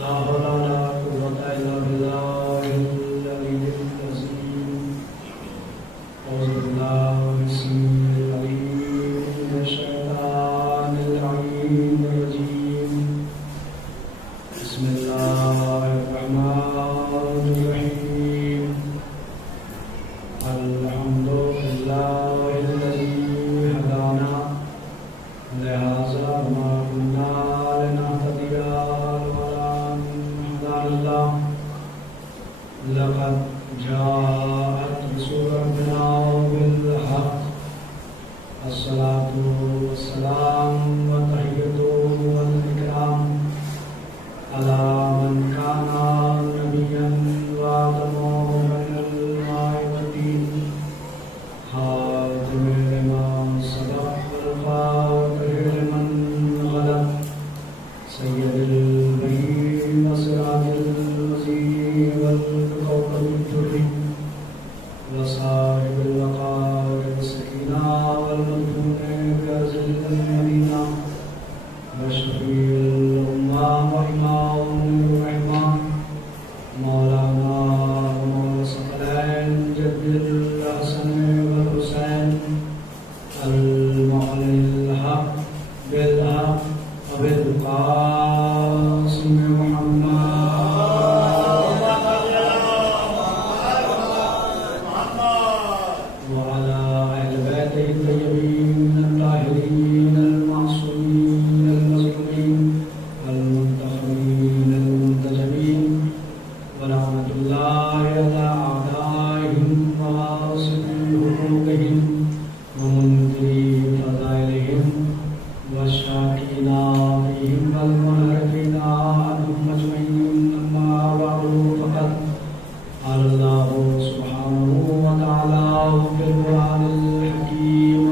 لا حول ولا قوة إلا بالله العلي العظيم. أعوذ بالله السميع العليم من الشيطان اللعين الرجيم. بسم الله الرحمن الرحيم. الحمد لله الذي هدانا لهذا وما كنا لنهتدي لولا أن هدانا الله. لقد جاءت رسل ربنا بالحق. الصلاة والسلام والتحية والإكرام على من كان نبيا وآدم بين الماء والدين. خاتم لما سبق والخاتم لمن غلب. سيد البشر وسراج المسيح والكوكب الدري وصاحب الوقار والسكينة والمدفون بأرض المدينة وشفيع الأمة وإمام الرحمن مولانا ومولى الثقلين جد الحسن والحسين المعلي الحق بالحق وبالقاسم محمد وعلى أهل بيته الطيبين الطاهرين المعصومين المظلومين المنتخبين المنتجبين ولعنة الله على أعدائهم وواصلي حقوقهم ومنذري فضائلهم والشاكرين فيهم والمنحرفين عنهم أجمعين. أما بعد فقد قال الله سبحانه وتعالى في القرآن الحكيم.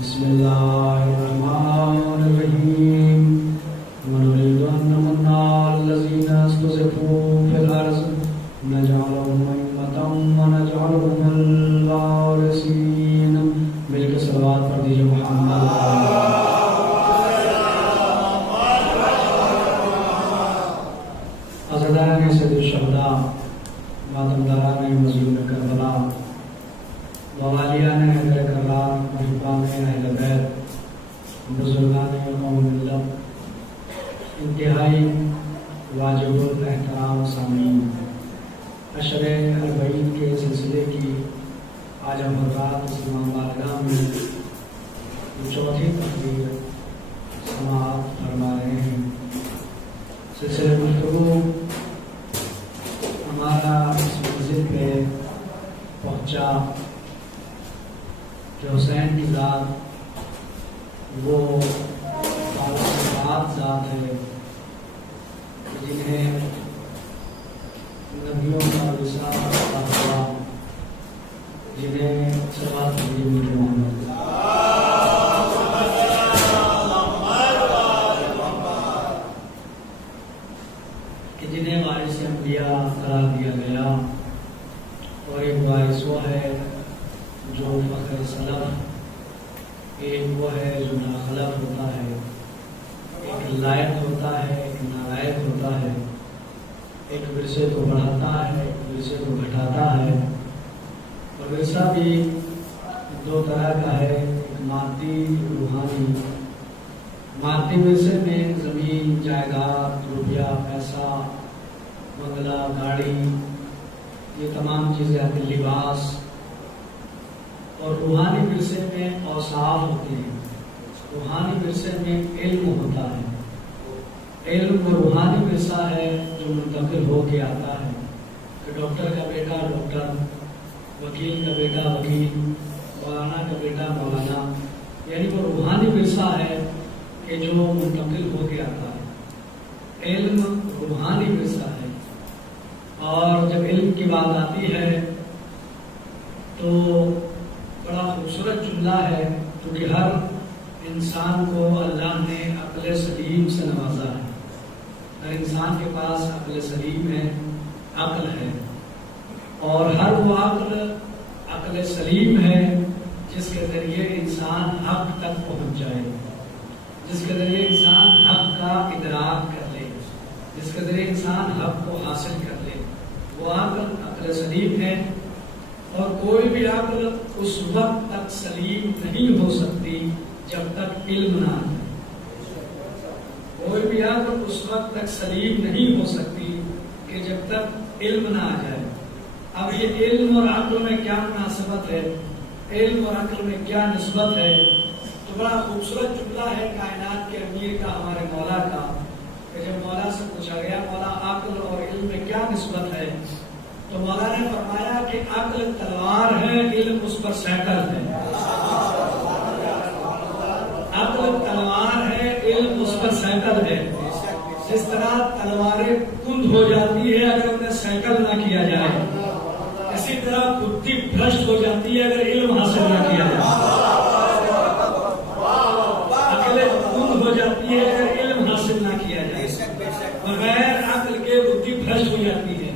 بسم الله الرحمن الرحيم. ونريد أن نمن على الذين استضعفوا في الأرض نجعلهم أئمة ونجعلهم الوارثين. مل کے صلوات پڑھ دیجیے محمد. عزاداران سید الشہداء، ماتمداران مظلوم کربلا، موالیان اہل کرار، محبان اہل بیت، بزرگان قوم ملت، انتہائی واجب الاحترام سامعین، عشر اربعین کے سلسلے کی آج ہم حضرات اسلام بارگاہ میں چوتھی تقریر سماعت فرما رہے ہیں. سلسلہ گفتگو ہمارا اس منزل پہ پہنچا کہ حسین کی ذات وہ بات ذات ہے جنہیں نبیوں کا رسالت عطا ہوا، جنہیں صلوات پڑھیے میرے محمد. کہ جنہیں وارث انبیاء قرار دیا گیا، اور ایک وارث وہ ہے جو فخر سلف، ایک وہ ہے جو ناخلف ہوتا ہے، ایک لائق ہوتا ہے، ایک نالائق ہوتا ہے، ایک ورثے کو بڑھاتا ہے، ایک ورثے کو گھٹاتا ہے. اور ورثہ بھی دو طرح کا ہے، ایک مادی روحانی. مادی ورثے میں زمین، جائیداد، روپیہ، پیسہ، بنگلہ، گاڑی، یہ تمام چیزیں آتی، لباس. اور روحانی ورثے میں اوصاف ہوتے ہیں. روحانی ورثے میں علم ہوتا ہے. علم وہ روحانی ورثہ ہے جو منتقل ہو کے آتا ہے کہ ڈاکٹر کا بیٹا ڈاکٹر، وکیل کا بیٹا وکیل، مولانا کا بیٹا مولانا. یعنی وہ روحانی ورثہ ہے کہ جو منتقل ہو کے آتا ہے. علم روحانی ورثہ ہے. اور جب علم کی بات آتی ہے تو بڑا خوبصورت جملہ ہے، کیونکہ ہر انسان کو اللہ نے عقل سلیم سے نوازا ہے. ہر انسان کے پاس عقل سلیم ہے، عقل ہے. اور ہر وہ عقل سلیم ہے جس کے ذریعے انسان حق تک پہنچ جائے، جس کے ذریعے انسان حق کا ادراک کر لے. جس کے ذریعے انسان حق کو حاصل کر لے، وہ عقل سلیم ہے، اور کوئی بھی عقل اس وقت تک سلیم نہیں ہو سکتی جب تک علم نہ آئے۔ کوئی بھی عقل اس وقت تک سلیم نہیں ہو سکتی کہ جب تک علم نہ آ جائے۔ اب یہ علم اور عقل میں کیا مناسبت ہے، علم اور عقل میں کیا نسبت ہے؟ تو بڑا خوبصورت جملہ ہے کائنات کے امیر کا، ہمارے مولا کا، کہ جب مولا سے پوچھا گیا مولا عقل اور علم میں کیا نسبت ہے، تو مولا نے فرمایا کہ عقل تلوار ہے، علم اس پر سیکل ہے۔ عقل تلوار ہے، علم اس پر سیکل ہے۔ جس طرح تلواریں کند ہو جاتی ہے اگر انہیں سیکل نہ کیا جائے، اسی طرح بدھی بھرشٹ ہو جاتی ہے اگر علم حاصل نہ کیا جائے۔ عقل کند ہو جاتی ہے اگر علم حاصل نہ کیا جائے، بغیر عقل کے بدھی بھرشٹ ہو جاتی ہے،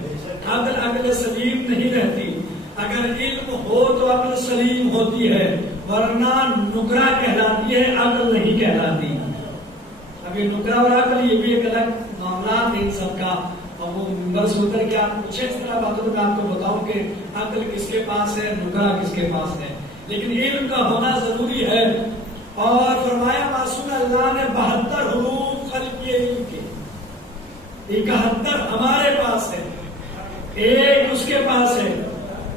عقل سلیم نہیں رہتی۔ اگر علم ہو تو عقل سلیم ہوتی ہے، ورنہ نکرا کہلاتی ہے، عقل نہیں کہلاتی۔ اب یہ نکرا اور عقل یہ بھی ایک الگ معاملات ہے ان سب کا، اور وہ ممبر سے اتر کے آپ پوچھیں اس طرح باتوں میں آپ کو بتاؤں کہ عقل کس کے پاس ہے، نکرا کس کے پاس ہے، لیکن علم کا ہونا ضروری ہے۔ اور فرمایا معصوم اللہ نے 72 حروف خلق کیے علم کے، 71 ہمارے پاس ہے، ایک اس کے پاس ہے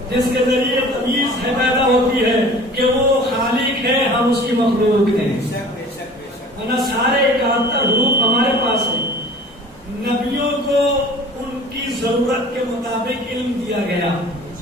جس کے ذریعے تمیز ہے پیدا ہوتی ہے کہ وہ خالق ہے، ہم اس کی مخلوق ہیں۔ سارے 71 حروف ہمارے پاس ہیں۔ نبیوں کو ان کی ضرورت کے مطابق علم دیا گیا،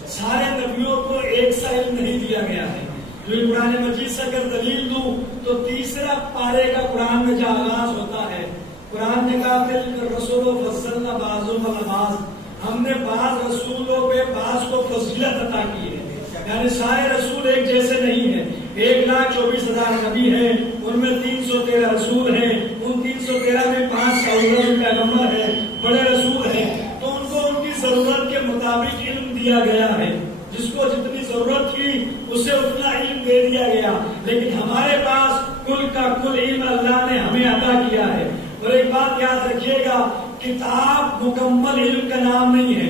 سارے نبیوں کو ایک سا علم نہیں دیا گیا ہے۔ جو قرآن مجید سے اگر دلیل دوں تو تیسرا پارے کا قرآن میں جو آغاز ہوتا ہے، قرآن نے کہا تلک رسول فضلنا بعضهم علی بعض، ہم نے بعض رسولوں پہ بعض کو فضیلت عطا کی ہے، یعنی سارے رسول ایک جیسے نہیں ہیں۔ 1,24,000 نبی ہیں، ان میں 313 رسول ہیں، ان 313 میں 5 پیغمبر ہیں، بڑے رسول ہیں، تو ان کو ان کی ضرورت کے مطابق علم دیا گیا ہے، جس کو جتنی ضرورت تھی اسے اتنا علم دے دیا گیا۔ لیکن ہمارے پاس کل کا کل علم اللہ نے ہمیں عطا کیا ہے۔ اور ایک بات یاد رکھیے گا، کتاب مکمل علم کا نام نہیں ہے۔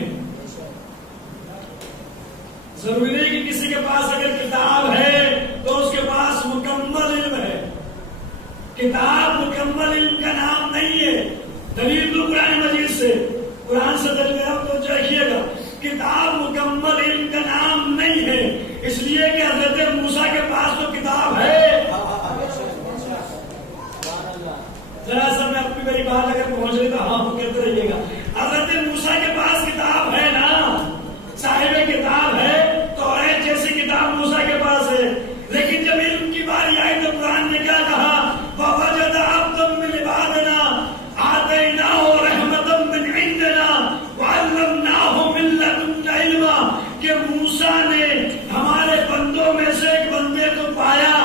ضروری نہیں کہ کسی کے پاس اگر کتاب ہے تو اس کے پاس مکمل علم ہے، کتاب مکمل علم کا نام نہیں ہے۔ دلیل تو قرآن مجید سے، قرآن سے دلیل تو رکھیے گا، کتاب مکمل علم کا نام نہیں ہے، اس لیے کہ حضرت موسیٰ کے پاس تو کتاب ہے۔ ذرا سا میں اپنی میری بات اگر پہنچ رہی تو ہاں کہتے رہیے گا، حضرت موسیٰ کے پاس کتاب ہے نا، صاحب کتاب ہے، توریت جیسی کتاب موسیٰ کے پاس ہے، لیکن جب علم کی باری آئی تو قرآن نے کیا کہا، وَوَجَدَ عَبْدًا مِّنْ عِبَادِنَا آتَيْنَاهُ رَحْمَةً مِّنْ عِندِنَا وَعَلَّمْنَاهُ مِن لَّدُنَّا عِلْمًا، کہ موسیٰ نے ہمارے بندوں میں سے ایک بندے کو پایا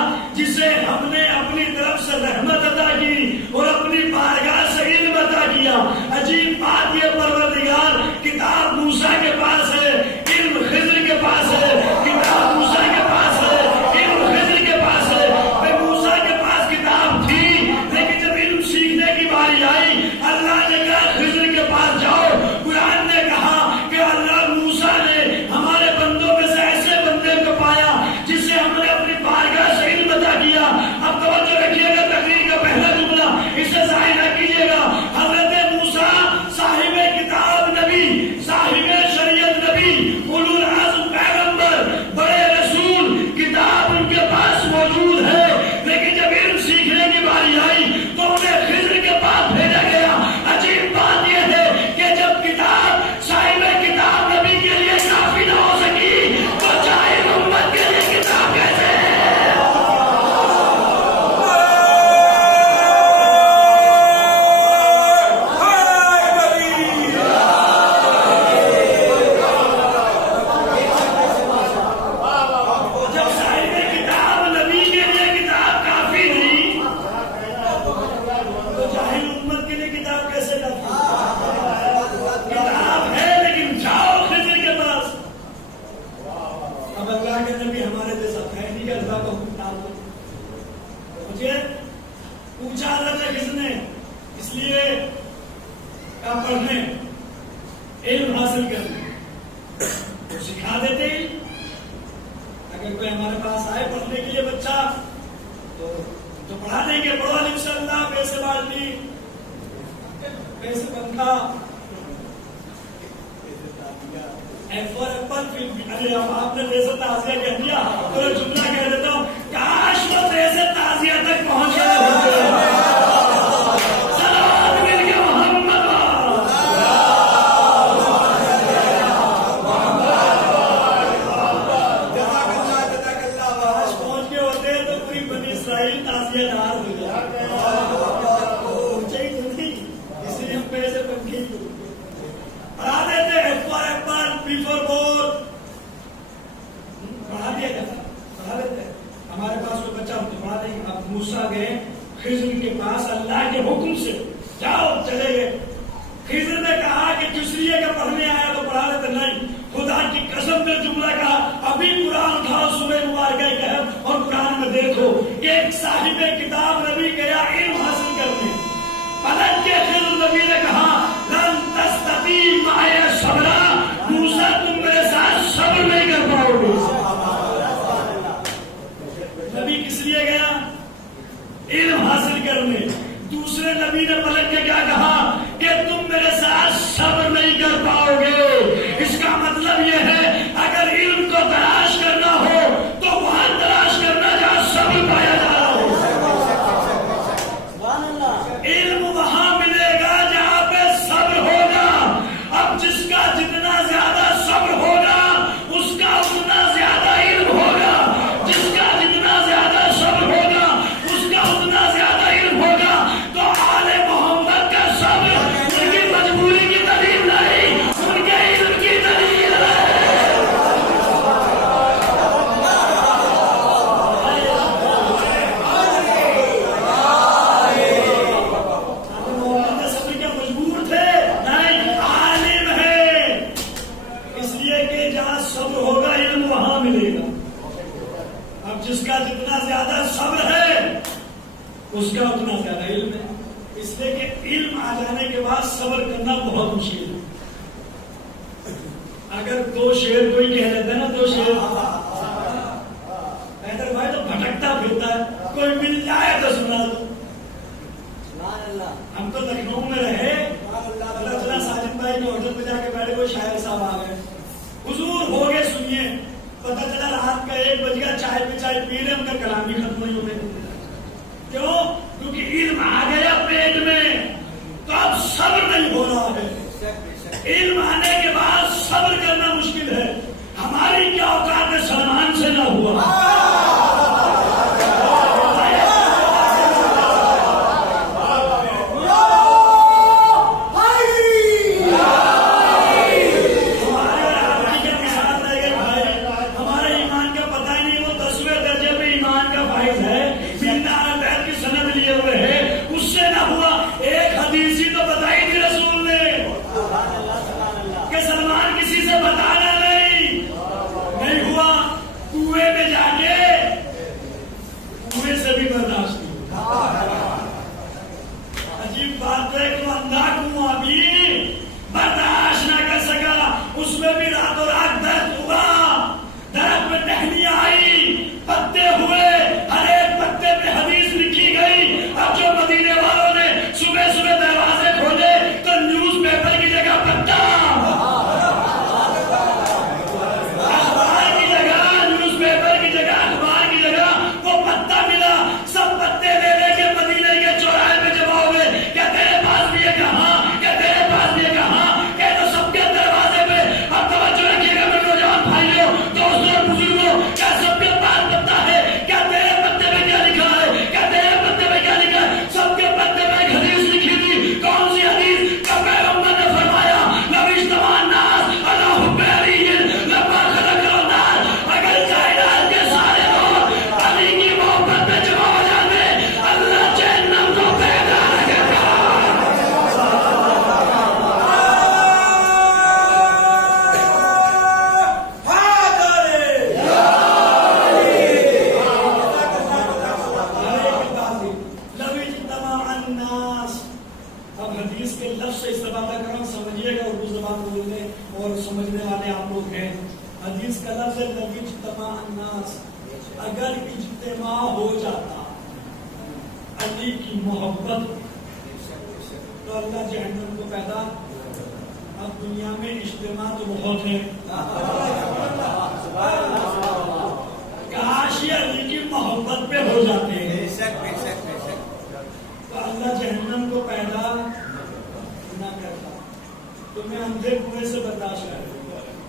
کا پڑھنے علم حاصل کرنے تو سکھا دیتے ہیں. اگر کوئی ہمارے پاس آئے پڑھنے کے لیے بچہ تو پڑھا دیں گے. پڑھو الف سے اللہ بے سے بالٹی بے سے پنکھا ایف فار ایپل. ارے آپ نے بے سے تعزیہ کہہ دیا تو جملہ کہہ دیتا ہوں کاش وہ بے سے تعزیہ تک پہنچ گئے. خضر کے پاس اللہ کے حکم سے جاؤ چلے گئے. خضر نے کہا کہ کس لیے کہ پڑھنے آیا تو پڑھا لیتے. نہیں, خدا کی قسم پہ جملہ کہا ابھی قرآن اٹھاؤ صبح مبارکہ کہف اور قرآن میں دیکھو ایک صاحب کتاب نبی گیا علم حاصل کرنے. پلٹ کے خضر نبی نے کہا لن تستطیع معی صبرا, موسیٰ تم میرے ساتھ صبر نہیں کر پاؤ گے. نبی کس لیے گیا؟ علم حاصل کرنے. دوسرے نبی نے پلٹ کے کیا کہا کہ تم میرے ساتھ صبر نہیں کر پاؤ گے. اس کا مطلب یہ ہے اگر علم کو تلاش کرنا ہو تو وہاں تلاش کرنا جہاں صبر پایا جا رہا ہو. علم وہاں ملے گا جہاں پہ صبر ہوگا. اب جس کا جتنا زیادہ صبر ہوگا اس کا اتنا زیادہ علم ہوگا. جس کا جتنا زیادہ صبر ہوگا اتنا زیادہ علم ہوگا. تو آل محمد کا صبر ان کی مجبوری کی دلیل نہیں, ان کے علم کی دلیل ہے. محمد صبر کیا مجبور تھے؟ نہیں, عالم ہے. اس لیے کہ جہاں صبر ہوگا علم وہاں ملے گا. اب جس کا جتنا زیادہ صبر ہے اس کا اتنا زیادہ علم ہے. اس لیے کہ علم آ جانے کے بعد صبر کرنا بہت مشکل ہے. اگر دو شعر کوئی کہہ دیتا ہے نا, دو شعر حیدر بھائی تو بھٹکتا پھرتا ہے, کوئی مل جائے تو سنا دو. ہم تو لکھنؤ میں رہے, اللہ تعالیٰ ساجد بھائی کے ہوٹل پہ جا کے بیٹھے, کوئی شاعر صاحب آ گئے, حضور ہو گئے سنیے. پتہ چلا رات کا 1 بج گیا, چائے پہ چائے پی رہے, ان کا کلام بھی ختم نہیں ہوئے. کیوں؟ کیونکہ علم آ گیا پیٹ میں تو اب صبر نہیں ہو رہا ہے. علم آنے کے بعد صبر کرنا مشکل ہے. ہماری کیا اوقات ہے سلمان سے نہ ہوا. لفظ سے استفادہ کر رہا ہوں، سمجھیے گا، اردو زبان بولنے اور سمجھنے والے آپ لوگ ہیں. حدیث کا لفظ ہے لو اجتماع الناس، اگر اجتماع ہو جاتا علی کی محبت تو اللہ جہنم کو پیدا. اب دنیا میں اجتماع تو بہت ہے، کاش یہ علی کی محبت پہ ہو جاتے ہیں تو اللہ جہنم کو پیدا نہ کرتا. تو میں اندھے کنویں سے برداشت کر،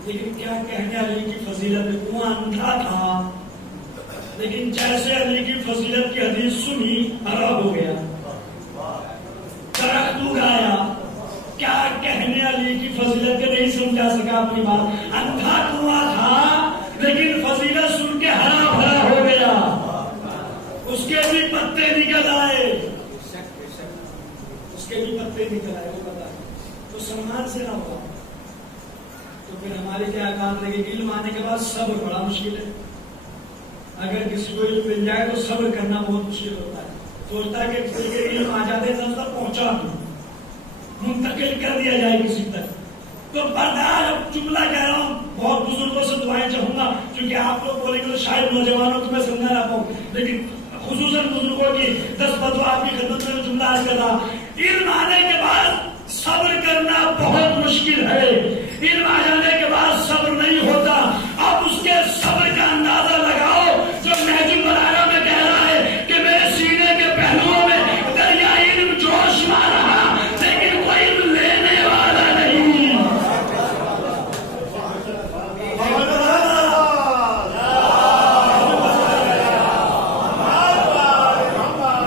لیکن کیا کہنے علی کی فضیلت. کنواں اندھا تھا لیکن جیسے علی کی فضیلت کی حدیث سنی ہرا ہو گیا، درخت اگایا. کیا کہنے علی کی فضیلت کے نہیں سمجھا سکا اپنی بات. اندھا کنواں تھا لیکن فضیلت سن کے ہرا بھرا ہو گیا، اس کے بھی پتے نکل آئے، اس کے بھی پتے نکل آئے. وہ پتا تو سلمان سے نہ ہوا تو پھر ہماری کیا کام لگے گی. علم آنے کے بعد صبر بڑا مشکل ہے. اگر کسی کو علم مل جائے تو صبر کرنا بہت مشکل ہوتا ہے. سوچتا ہے کہ کسی کے علم آ جاتے ہیں تک پہنچا دوں، منتقل کر دیا جائے کسی تک. تو برداشت جملہ کہہ رہا ہوں، بہت بزرگوں سے دعائیں چاہوں گا کیونکہ آپ لوگ بولیں گے تو شاید نوجوانوں کو میں سمجھا نہ پاؤں، لیکن خصوصاً بزرگوں کی 10 بدوا آپ کی خدمت میں جملہ عرض کر رہا. علم آنے کے بعد صبر کرنا بہت مشکل ہے. علم آ جانے کے بعد صبر نہیں ہوتا. اب اس کے صبر کا اندازہ لگاؤ جو نہج البلاغہ میں کہہ رہا ہے کہ میرے سینے کے پہلوؤں میں دریا علم جوش مار رہا لیکن کوئی علم لینے والا نہیں.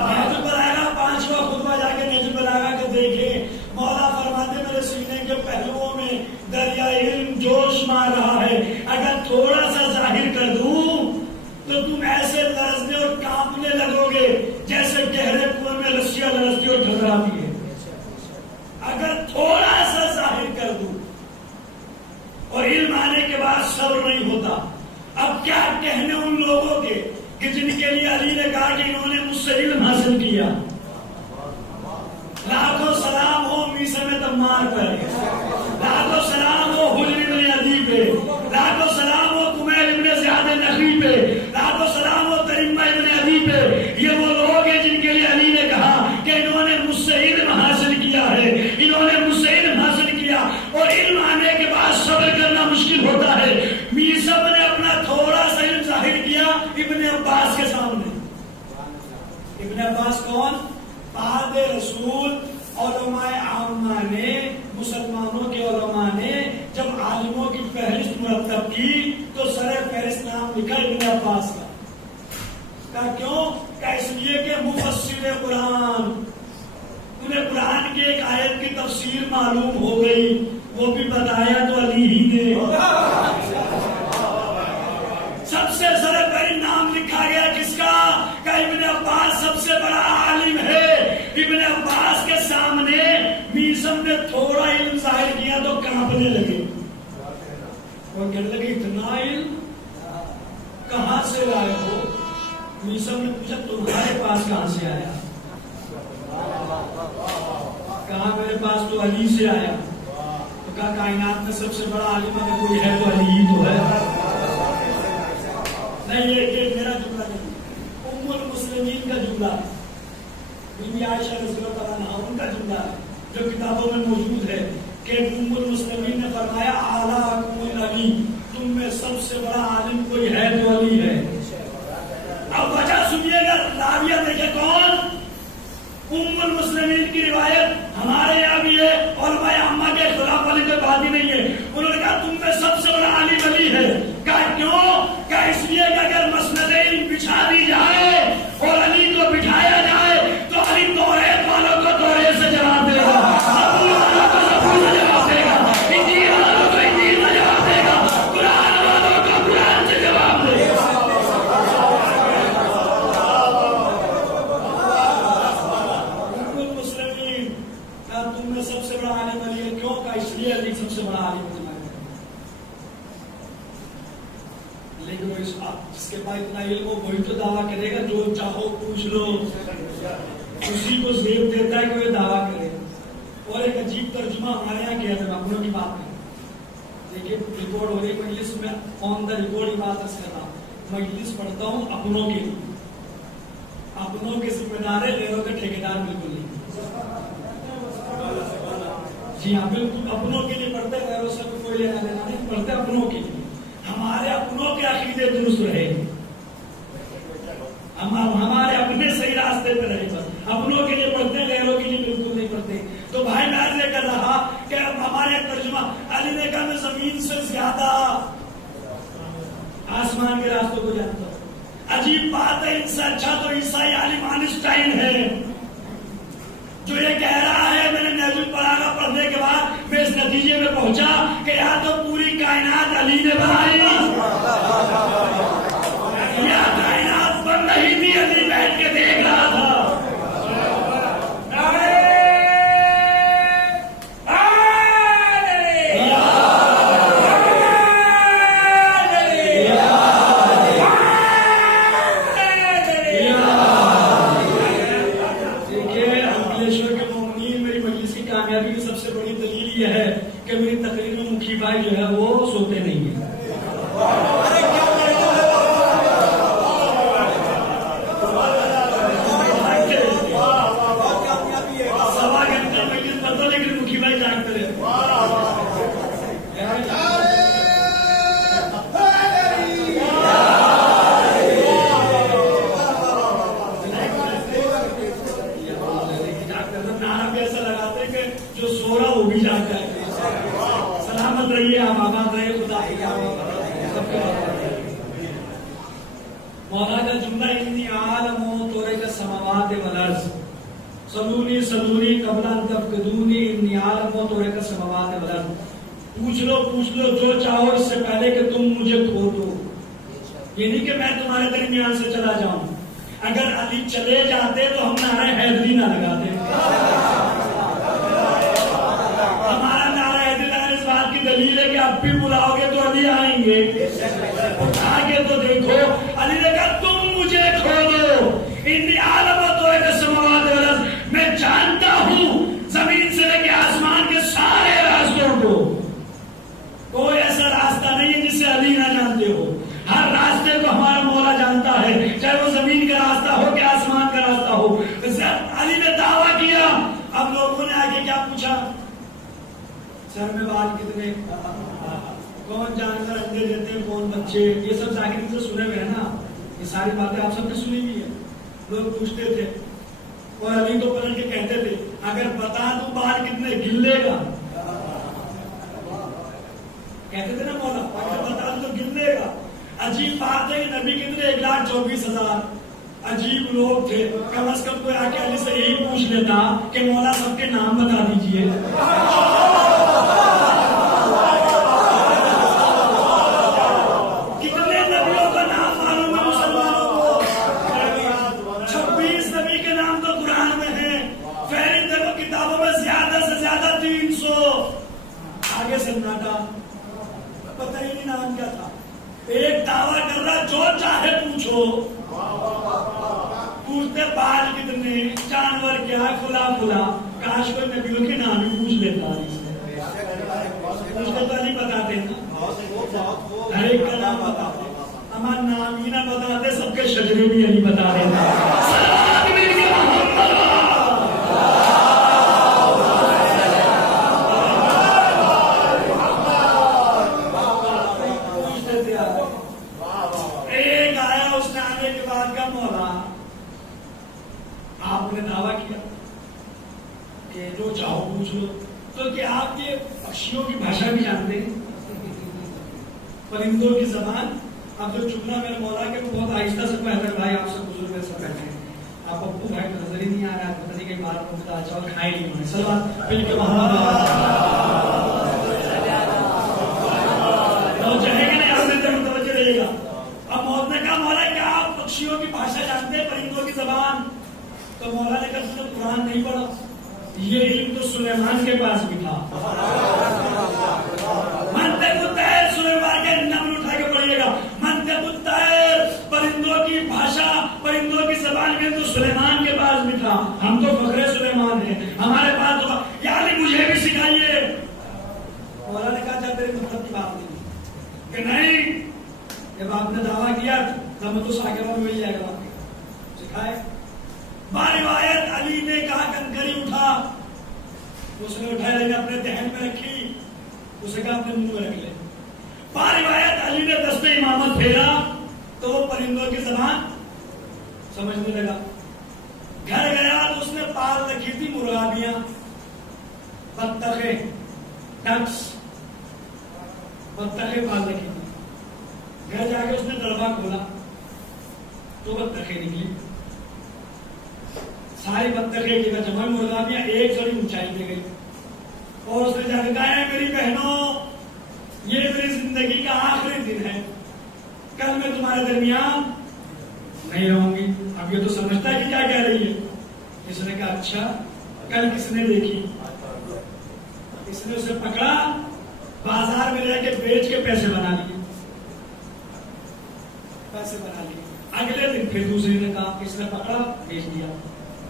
نہج البلاغہ 5واں خطبہ جا کے نہج البلاغہ کے دیکھیں. مولا فرماتے میرے سینے کے پہلوؤں میں دریا علم جوش مار رہا ہے. اگر تھوڑا سا ظاہر کر دوں تو تم ایسے لرزنے اور کانپنے لگو گے جیسے گہرے کنویں میں رسیاں لرزتی اور ٹھٹراتی ہے. اگر تھوڑا سا ظاہر کر دوں اور علم آنے کے بعد صبر نہیں ہوتا. اب کیا کہنے ان لوگوں کے کہ جن کے لیے علی نے کہا کہ انہوں نے مجھ سے علم حاصل کیا. لاکھوں سلام ہو میسم تمار پر، لاکھوں سلام ہو حجر بن عدی پہ، لاکھوں سلام ہو کمیل بن زیاد نخعی پہ، لاکھوں سلام ہو تریمہ بن عدی پہ. یہ وہ لوگ ہیں جن کے لیے علی نے کہا کہ انہوں نے مجھ سے علم حاصل کیا ہے، انہوں نے مجھ سے علم حاصل کیا. اور علم آنے کے بعد صبر کرنا مشکل ہوتا ہے. میسم نے اپنا تھوڑا سا علم ظاہر کیا ابن عباس کے سامنے. ابن عباس کون؟ بعد رسول علماء عامہ نے، مسلمانوں کے علماء نے جب عالموں کی فہرست مرتب کی تو سر فہرست نام لکھا ابن عباس کا. کیوں؟ کہ اس لیے کہ مفسر قرآن، انہیں قرآن کی ایک آیت کی تفسیر معلوم ہو گئی، وہ بھی بتایا تو علی ہی نے. سب سے سر فہرست نام لکھا گیا کس کا؟ کہ ابن عباس سب سے بڑا عالم ہے. ابن عباس کے سامنے میسم نے تھوڑا علم ظاہر کیا تو کانپنے لگے اور کہنے لگے اتنا علم کہاں سے لائے ہو؟ میسم نے پوچھا تمہارے پاس کہاں سے آیا؟ کہا میرے پاس تو علی سے آیا. تو کہا کائنات میں سب سے بڑا عالم اگر کوئی ہے تو علی ہی تو ہے. نہیں یہ میرا جملہ نہیں، ام المسلمین کا جملہ ہے، بی بی عائشہ رضی اللہ عنہا ان کا جملہ ہے جو کتابوں میں موجود ہے کہ ام المسلمین نے فرمایا اعلیکم علی، تم میں سب سے بڑا عالم کوئی ہے تو علی ہے. اب وجہ سنیے گا، راویہ دیکھے کون؟ ام المسلمین کی روایت ہمارے یہاں بھی ہے، علماء عامہ کے خلاف والی کوئی بات ہی نہیں ہے. انہوں نے کہا تم میں سب سے بڑا عالم علی ہے. کہا کیوں؟ کہا اس لیے کہ اگر مسند علم بچھا دی جائے اور علی کو بٹھایا جائے تو علی توریت والوں کو توریت سے جواب دے گا، زبور والوں کو زبور سے جواب دے گا، انجیل والوں کو انجیل سے جواب دے گا، قرآن والوں کو قرآن سے جواب دے گا. مسلمین کہا تم میں سب سے بڑا عالم علی ہے. کیوں؟ کہا اس لیے علی سب سے بڑا عالم ہے. لیکن جس کے پاس اتنا علم ہو وہی تو دعویٰ کرے گا، جو چاہو پوچھ لو، اسی کو زیب دیتا ہے کہ وہ دعویٰ کرے. اور ایک عجیب ترجمہ ہمارے یہاں کیا تھا اپنوں کی بات کریں. دیکھیے ریکارڈ ہو رہی مجلس میں آن دا ریکارڈ کی بات کر رہا ہوں. مجلس پڑھتا ہوں اپنوں کے لیے. اپنوں کے ذمہ دار ہے، غیروں کے ٹھیکیدار بالکل نہیں. جی ہاں بالکل اپنوں کے لیے پڑھتے، غیروں سے کوئی لینا دینا نہیں، پڑھتے اپنوں کے لیے. ہمارے اپنوں کے عقیدے درست رہے، ہمارے اپنے صحیح راستے پہ رہے. اپنوں کے لیے پڑھتے ہیں، غیروں کے لیے بالکل نہیں پڑھتے. تو بھائی میں عرض کر رہا کہ ہمارے ترجمہ علی نے کہا میں زمین سے زیادہ آسمان کے راستوں کو جانتا ہوں. عجیب بات ہے، ان سے اچھا تو عیسائی عالم آئنسٹائن ہے جو یہ کہہ رہا ہے. میں نے نہج البلاغہ پڑھنے کے بعد میں اس نتیجے میں پہنچا کہ یا تو پوری کائنات علی نے بنائی یا کائنات بن رہی تھی، علی بیٹھ کے دیکھ رہا تھا. میری تقریر میں مکھی بھائی جو ہے وہ سوتے نہیں ہیں. سوا گھنٹے مجلس پڑھتا لیکن مکھی بھائی جاگتے رہے. نعرہ بھی ایسا لگاتے کہ جو سو رہا وہ بھی جاگتا ہے. سلامت رہیے، ہم آباد رہے، خدا مولا کا جملہ انی عالم طورق السماوات والارض صلونی صلونی قبل ان تفقدونی انی عالم طورق السماوات والارض. پوچھ لو جو چاہو اس سے پہلے کہ تم مجھے کھو دو. یہ نہیں کہ میں تمہارے درمیان سے چلا جاؤں. اگر علی چلے جاتے تو ہم نعرہ حیدری نہ لگاتے. ہمارا نعرہ حیدری اس بات کی دلیل ہے کہ اب بھی بلاؤ گے تو علی آئیں گے. آگے تو دیکھو علی نے کہا تم مجھے کھو دو. انی عالم طورق السماوات والارض، میں جانتا ہوں زمین سے لے کے آسمان کے سارے راستوں کو. کوئی ایسا راستہ نہیں ہے جسے علی نہ جانتے ہو. ہر راستے کو ہمارا مولا جانتا ہے، چاہے وہ زمین کا راستہ ہو کہ آسمان کا راستہ ہو. علی نے دعویٰ کیا. اب لوگوں نے آگے کیا پوچھا؟ سر میں بال کتنے، کون جانور انڈے دیتے ہیں، کون بچے، یہ سب ذاکر سے سنے ہوئے ہیں نا. یہ ساری باتیں آپ سب نے سنی ہوئی ہے. لوگ پوچھتے تھے اور علی کو پلٹ کے کہتے تھے اگر بتا دوں بال کتنے گن لے گا. کہتے تھے نا مولا اگر بتا دوں تو گن لے گا. عجیب بات ہے کہ نبی کتنے 1,24,000 عجیب لوگ تھے. کم از کم کوئی آ کے علی سے یہی پوچھ لیتا کہ مولا سب کے نام بتا دیجئے. کتنے نبیوں کا نام معلوم ہے مسلمانوں کو؟ 26 نبی کے نام تو قرآن میں ہیں. فہرست دیکھو کتابوں میں زیادہ سے زیادہ 300. آگے سے ناٹا پتہ ہی نہیں نام کیا تھا. ایک دعویٰ کر رہا جو چاہے پوچھو. پوچھتے بال کتنے، جانور کیا، کھلا کھلا. کاش کوئی نبیوں کے نام ہی پوچھ لیتا. پوچھتے تو نہیں بتاتے نا، ہر ایک کا نام بتاتے. ہمارا نام ہی نہ بتاتے، سب کے شجرے بھی یہی بتا دیتے. آپ نے دعویٰ کیا کہ جو چاہو پوچھ لو. تو کیا آپ یہ پکشیوں کی بھاشا بھی جانتے ہیں، پرندوں کی زبان؟ اب جو چکنا میرے مولا کے وہ بہت آہستہ سے پہلے بھائی آپ سے بزرگ ایسا بیٹھے ہیں. آپ ابو بھائی کو نظر ہی نہیں آ رہا ہے، پتہ نہیں کہ بار پوچھتا چاول کھائے نہیں ہوئے. سلام پھر کے وہاں چلے گا نہیں، آپ نے متوجہ رہے گا. اب موت نے کہا مولا کیا آپ پکشیوں کی بھاشا جانتے ہیں، پرندوں کی زبان؟ تو مولا نے کہا تو قرآن نہیں پڑھا. یہ علم تو سلیمان کے پاس بھی تھا. منطق الطیر سلیمان کے نمل اٹھا کے پڑھیے گا. منطق الطیر پرندوں کی بھاشا، پرندوں کی زبان میں تو سلیمان کے پاس بھی تھا. ہم تو فخر سلیمان ہیں، ہمارے پاس تو. یعنی بات نہیں کہ نہیں، جب آپ نے دعویٰ کیا تو ساکبہ میں مل جائے گا آپ کو سکھائے. باروایت علی نے کہا کنکری اٹھا، اس نے اٹھایا لیکن اپنے دہن میں رکھی، اسے کہا اپنے منہ میں رکھ لے. باروایت علی نے دست امامت پھیرا تو وہ پرندوں کی زبان سمجھنے لگا. گھر گیا تو اس نے پال رکھی تھی مرغابیاں، بطخیں، ڈکس، بطخیں پال رکھی تھی. گھر جا کے اس نے دروازہ کھولا تو بطخیں نکلی. ساری بطخیں کی جمع مرغابیاں ایک جوڑی اونچائی پہ گئی اور اس نے جا کے کہا ہے میری بہنوں، یہ میری زندگی کا آخری دن ہے، کل میں تمہارے درمیان نہیں رہوں گی. اب یہ تو سمجھتا ہے کہ کیا کہہ رہی ہے. اس نے کہا اچھا کل کس نے دیکھی؟ اس نے اسے پکڑا، بازار میں رہ کے بیچ کے پیسے بنا لیے. اگلے دن پھر دوسری نے کہا، اس نے پکڑا بیچ دیا.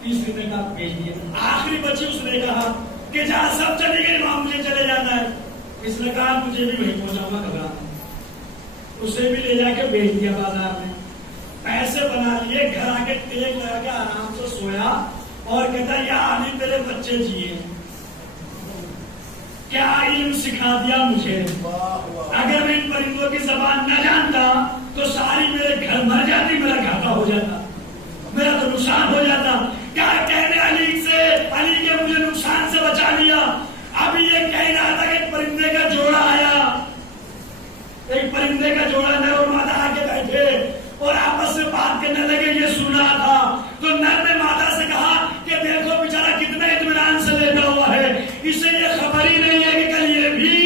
تیسری نے کہا بیچ دیا. آخری بچی اس نے کہا کہ جہاں سب چلی گئی وہاں مجھے چلے جانا ہے. اس نے کہا مجھے بھی وہیں پہنچاؤں گا گھبرا. اسے بھی لے جا کے بیچ دیا بازار میں، پیسے بنا لیے. گھر آ کے ٹیک لگا کے آرام سے سویا اور کہتا یا علی تیرے بچے جیے، کیا علم سکھا دیا مجھے. اگر میں ان پرندوں کی زبان نہ جانتا تو ساری میرے گھر مر جاتی، میرا گھاٹا ہو جاتا، میرا تو نقصان ہو جاتا. کیا کہنے علی سے، علی کے مجھے نقصان سے بچا لیا. ابھی یہ کہہ رہا تھا کہ ایک پرندے کا جوڑا آیا، ایک پرندے کا جوڑا نر اور مادہ آ کے بیٹھے اور آپس میں بات کرنے لگے. یہ سنا تھا تو نر نے مادہ سے کہا کہ دیکھو بیچارہ کتنے اطمینان سے لیٹا ہوا ہے، اسے یہ خبر ہی نہیں ہے کہ کل یہ بھی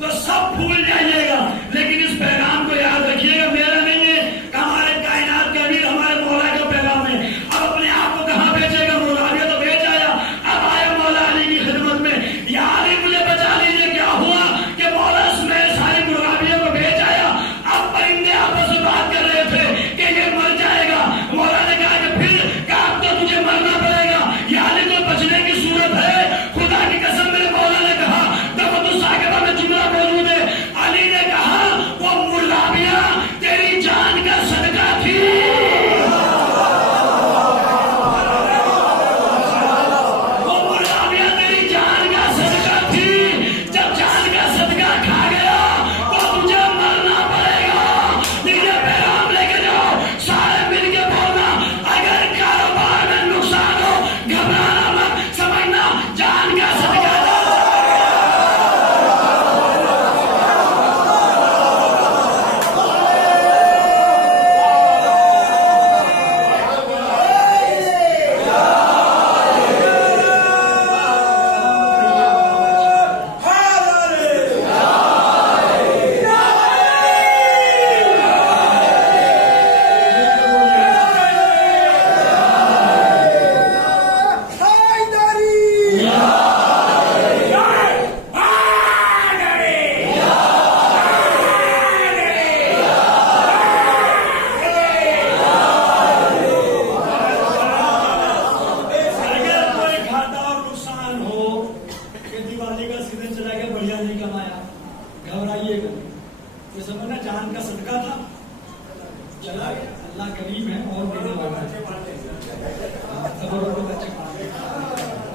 تو سب بھول جائیے گا، لیکن اس پیغام کو یاد رکھیے گا میرا نہیں ہے، ہمارے کائنات کا امیر ہمارے مولا کا پیغام ہے. اب اپنے آپ کو کہاں بیچے گا؟ مرغابیاں تو بیچ آیا، اب آیا مولا علی کی خدمت میں. یا علی مجھے بچا لیجیے. کیا ہوا کہ مولا سمیت ساری مرغابیوں کو بیچ آیا. اب پرندے آپس میں بات کر رہے تھے کہ یہ مر جائے گا. مولا نے کہا کہ پھر کہا تو تجھے مرنا پڑے گا. یا علی تو بچنے کی صورت ہے. خدا کی قسم میرے مولا نے کہا، دعوت الساکبہ میں جملہ موجود ہے، علی نے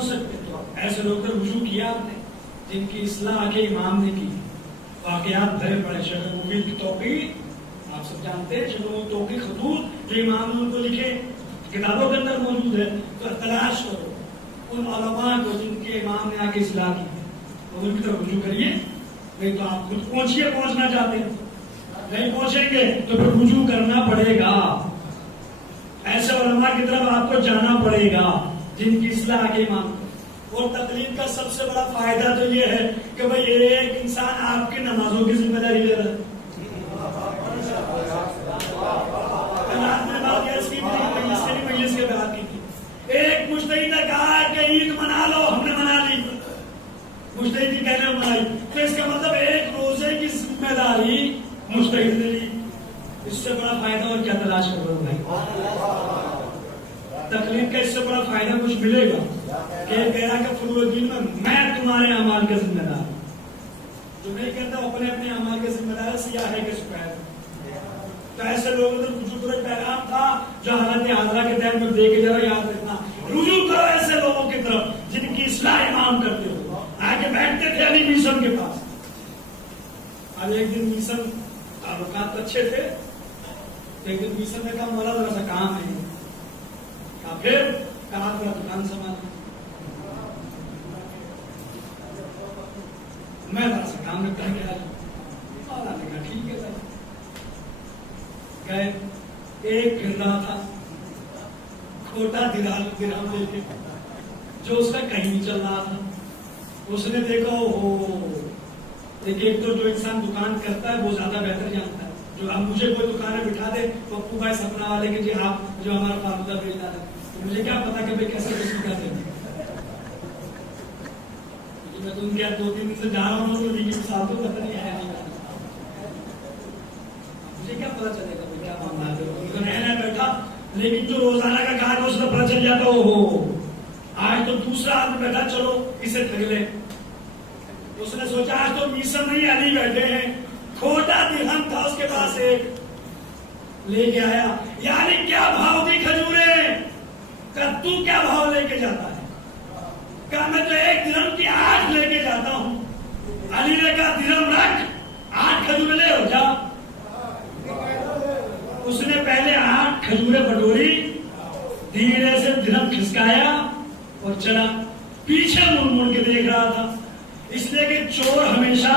ہو سکتے. تو ایسے لوگ پر رجوع کیا آپ نے جن کی اصلاح کے امام نے کی. واقعات بھرے پڑے. شیخ مفید کی توقیع آپ سب جانتے ہیں. شیخ مفید توقیع خطوط جو امام نے ان کو لکھے کتابوں کے اندر موجود ہے. تو تلاش کرو ان علماء کو جن کے امام نے آ کے اصلاح کی ہے, ان کی طرف رجوع کریے. نہیں تو آپ خود پہنچیے, پہنچنا چاہتے ہیں, نہیں پہنچیں گے تو پھر رجوع کرنا پڑے گا. ایسے علماء کی طرف آپ کو جانا پڑے گا جن کی اصلاح کے امام. اور تقلید کا سب سے بڑا فائدہ تو یہ ہے کہ بھئی ایک انسان آپ کی نمازوں کی ذمہ داری لے رہا ہے. مجلس کے بات کی تھی, ایک مجتہد نے کہا ہے کہ عید منا لو, ہم نے منا لی. مجتہد کی کہنے منائی, تو اس کا مطلب ایک روزے کی ذمہ داری مجتہد نے لی. اس سے بڑا فائدہ اور کیا تلاش کرو بھائی. تقلید کا اس سے بڑا فائدہ کچھ ملے گا کہ کہہ رہا کہ فروع الدین میں تمہارے اعمال کا ذمہ دار ہوں. جو نہیں کہتا اپنے اپنے اعمال کا ذمہ دار سیاہ ہے کہ سفید. تو ایسے لوگوں نے رجوع کرو پیغام تھا جو حالت حاضرہ کے ٹائم میں دے کے ذرا یاد رکھنا. رجوع کرو ایسے لوگوں کی طرف جن کی اصلاح امام کرتے ہو. آگے بیٹھتے تھے علی میسن کے پاس. اب ایک دن میسن تعلقات اچھے تھے. ایک دن میسن نے کہا مولا ذرا سا کام ہے. کہا پھر کہا تھوڑا دکان سنبھال. میں ذرا سا کام میں کر کے آیا. مولا نے کہا ٹھیک ہے سر. گئے, ایک پھر رہا تھا کھوٹا درہم لے کے جو اس کا کہیں نہیں چل رہا تھا. اس نے دیکھا ایک تو جو انسان دکان کرتا ہے وہ زیادہ بہتر جانتا ہے. جو اب مجھے کوئی دکان میں بٹھا دے پپو بھائی سپنا والے کے جی آپ جو ہمارا فارمولہ بھیجنا ہے, تو مجھے کیا پتا کہ بھائی کیسے کسی کا دیں. میں تو ان کے 2-3 دن سے جا رہا ہوں تو ساتھ تو پتہ نہیں ہے, مجھے کیا پتا چلے گا کیا معاملہ ہے. تو نیا بیٹھا, لیکن جو روزانہ کا کام ہے اس کا پتا چل جاتا ہو آج تو دوسرا آدمی بیٹھا چلو اسے ٹھگ لے. اس نے سوچا آج تو میسن نہیں علی بیٹھے ہیں. کھوٹا درہم تھا اس کے پاس, ایک لے کے آیا. یعنی کیا بھاؤ دی کھجوریں؟ کہ تو کیا بھاؤ لے کے جاتا ہے؟ کہ میں تو 1 درہم کی 8 لے کے جاتا ہوں. علی نے کہا درہم رکھ, 8 کھجوریں لے ہو جا. اس نے پہلے 8 کھجوریں بٹوری, دھیرے سے درہم کھسکایا اور چلا. پیچھے مڑ مڑ کے دیکھ رہا تھا, اس لیے کہ چور ہمیشہ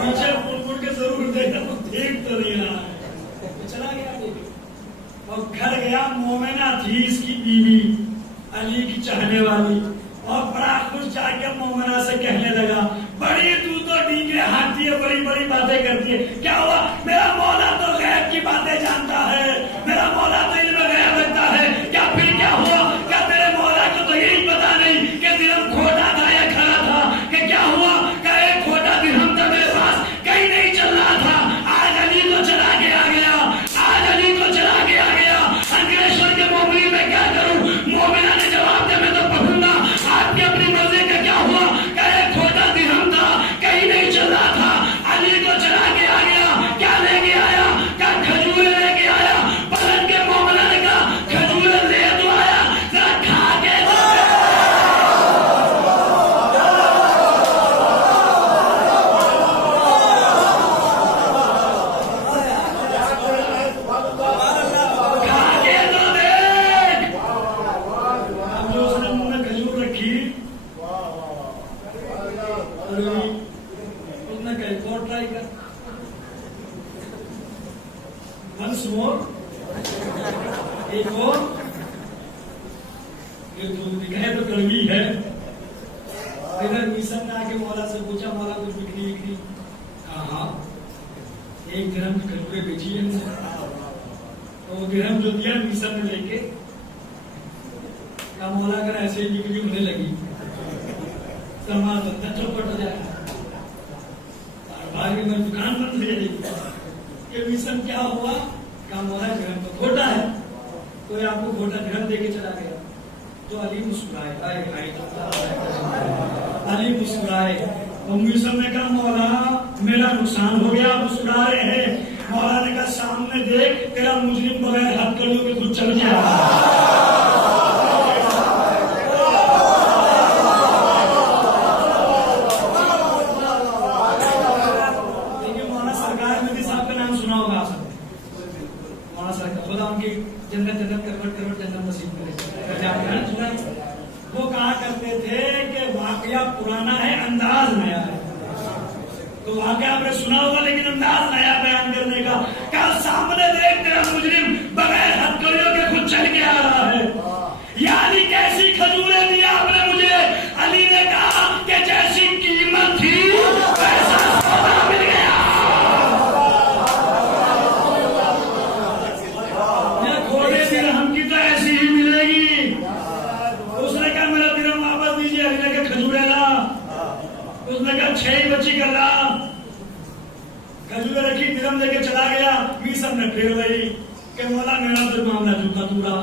پیچھے مڑ مڑ کے ضرور دیکھا, تو دیکھ تو نہیں رہا ہے. چلا گیا اور گھر گیا. مومنہ تھی اس کی بیوی, علی کی چاہنے والی, اور بڑا خوش جا کے مومنہ سے کہنے لگا بڑی تو ڈینگے ہاتھی ہے, بڑی بڑی باتیں کرتی ہے. کیا ہوا؟ میرا مولا تو غیب کی باتیں جانتا ہے, میرا مولا تو علم غیب رکھتا ہے. کیا پھر کیا ہوا؟ کیا میرے مولا کو تو یہی پتا نہیں کہ درہم کھوٹا تھا یا کھرا تھا؟ کہ کیا ہوا؟ کہ ایک کھوٹا درہم تھا میرے پاس, کہیں نہیں چل رہا تھا. آج علی کو چلا کے آ گیا, آج علی کو چلا کے آ گیا. انگریشور کے مومنی میں کیا کروں؟ مومنہ نے جواب دیا میں تو پڑھوں گا. آپ کی اپنی مرضی کا کیا ہوا؟ کہ ایک کھوٹا درہم تھا, کہیں نہیں چل رہا تھا. علی کو چلا کے آ گیا. کیا لے کے آیا؟ کیا کھجورے لے کے آیا. پلٹ کے مومنہ نے کہا کھجورے لے تو آیا, ذرا کھا کے ایک اور تو کڑوی ہے. ادھر میسن نے آ کے مولا سے پوچھا مولا کچھ بکری. کہا 1 درہم کی کھجوریں بیچی ہے. تو درہم جو دیا میسن نے لے کے کہا مولا اگر ایسے ہی بکری ہونے لگی سرما دھندا چوپٹ ہو جائے گا, میں دکان بند لے رہی. کہ میسن کیا ہوا؟ کہا مولا درہم تو کھوٹا ہے. کوئی آپ کو کھوٹا درہم دے کے چلا گیا. تو علی مسکرائے, علی مسکرائے. اور میسن نے کہا مولا میرا نقصان ہو گیا, مسکرا رہے ہیں. مولا نے کہا سامنے دیکھ تیرا مجرم بغیر ہتھکڑیوں کے خود چل گیا. دیکھیے مولانا سرکار مفتی صاحب کا نام سنا ہوگا آپ سب. مولانا سرکار خدا ان کی جنت کروٹ جنت نصیب کرے. وہ کہا کرتے تھے کہ واقعہ پرانا ہے انداز نیا ہے. تو واقعہ آپ نے سنا ہوگا لیکن انداز نیا بیان کرنے کا. کل سامنے دیکھ تیرا مجرم بغیر ہتھکڑیوں کے خود چل کے آ رہا ہے. یعنی کیسی کھجوریں دی آپ نے مجھے. علی نے کہا کہ جیسی قیمت تھی ویسا سودا مل گیا. گھوڑے درہم کی تو ایسی ہی ملے گی. اس نے کہا میرا درہم واپس دیجیے. علی نے کہا کھجوریں لا. اس نے کہا 6 بچی کر رہا. کھجوریں رکھی درہم لے کے چلا گیا. میسم نے پھیر رہی کہ مولا میرا تو معاملہ جھوٹا پورا.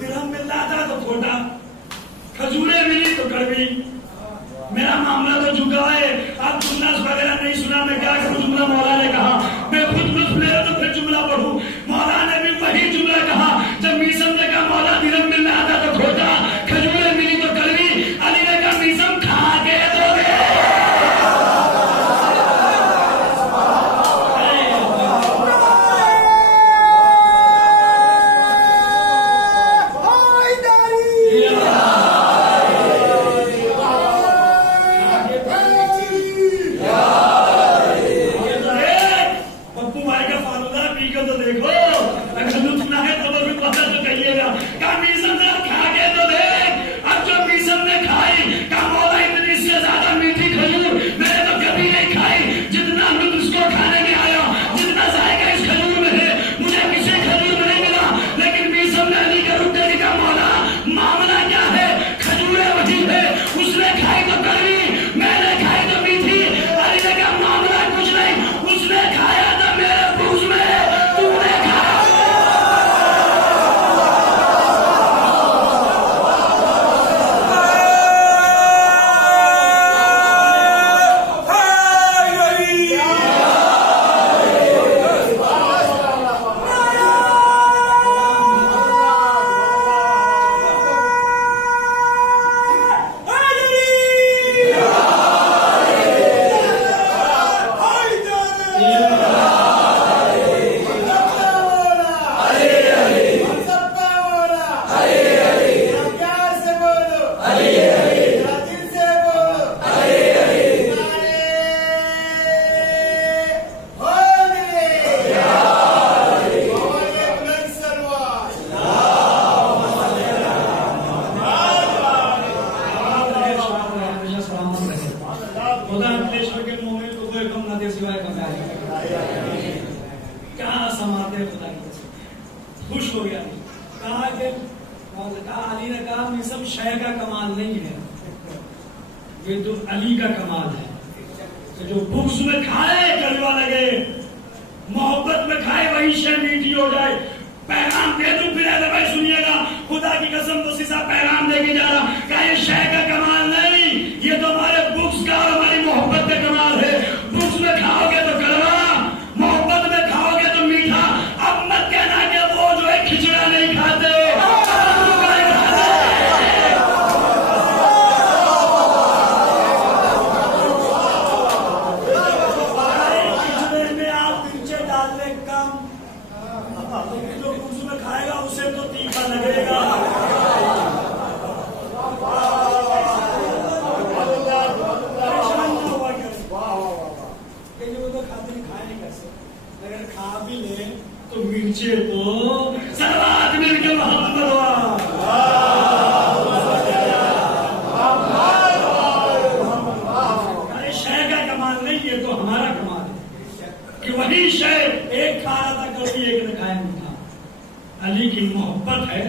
درہم مل رہا تھا تو کھوٹا, کھجوریں ملی تو کڑوی. میرا معاملہ تو جھکا ہے. اب سننا وغیرہ نہیں سنا. میں کیا کروں؟ جملہ مولا نے کہا. میں خود لطف لے رہا تو پھر جملہ پڑھوں. مولا نے بھی وہی جملہ کہا. جب میسم نے کہا مولا درہم مل رہا تھا تو کھوٹا, کھجوریں ملی تو کڑوی. علی نے کہا میسم کھا کے دو گے. خوش ہو گیا. کہا کہ علی نے کہا یہ سب شے کا کمال نہیں ہے, یہ تو علی کا کمال ہے کہ جو بغض میں کھائے کڑوا لگے, محبت میں کھائے وہی شے میٹھی ہو جائے. پیغام دے دوں پھر اہل بھائی سنیے گا, خدا کی قسم تو سیسا پیغام دے کے جا رہا. کہا یہ شے کا کمال نہیں, یہ تو ہمارے بغض کا اور ہماری محبت کا کمال ہے. بغض میں کھاؤ گے تو کڑوا, محبت میں کھاؤ گے تو میٹھا. اب مت کہنا کہ وہ جو ہے کھچڑا نہیں کھاتے, کھچڑے میں آپ مرچیں ڈال لیں کم, لیکن جو بغض میں کھائے گا اسے تو تیکھا لگے گا. اگر کھا بھی لیں تو مرچے تو سلوات مل کے محمد شے کا کمال نہیں, یہ تو ہمارا کمال ہے کہ وہی شے ایک کھا رہا تھا کبھی ایک نے کھایا میٹھا. علی کی محبت ہے,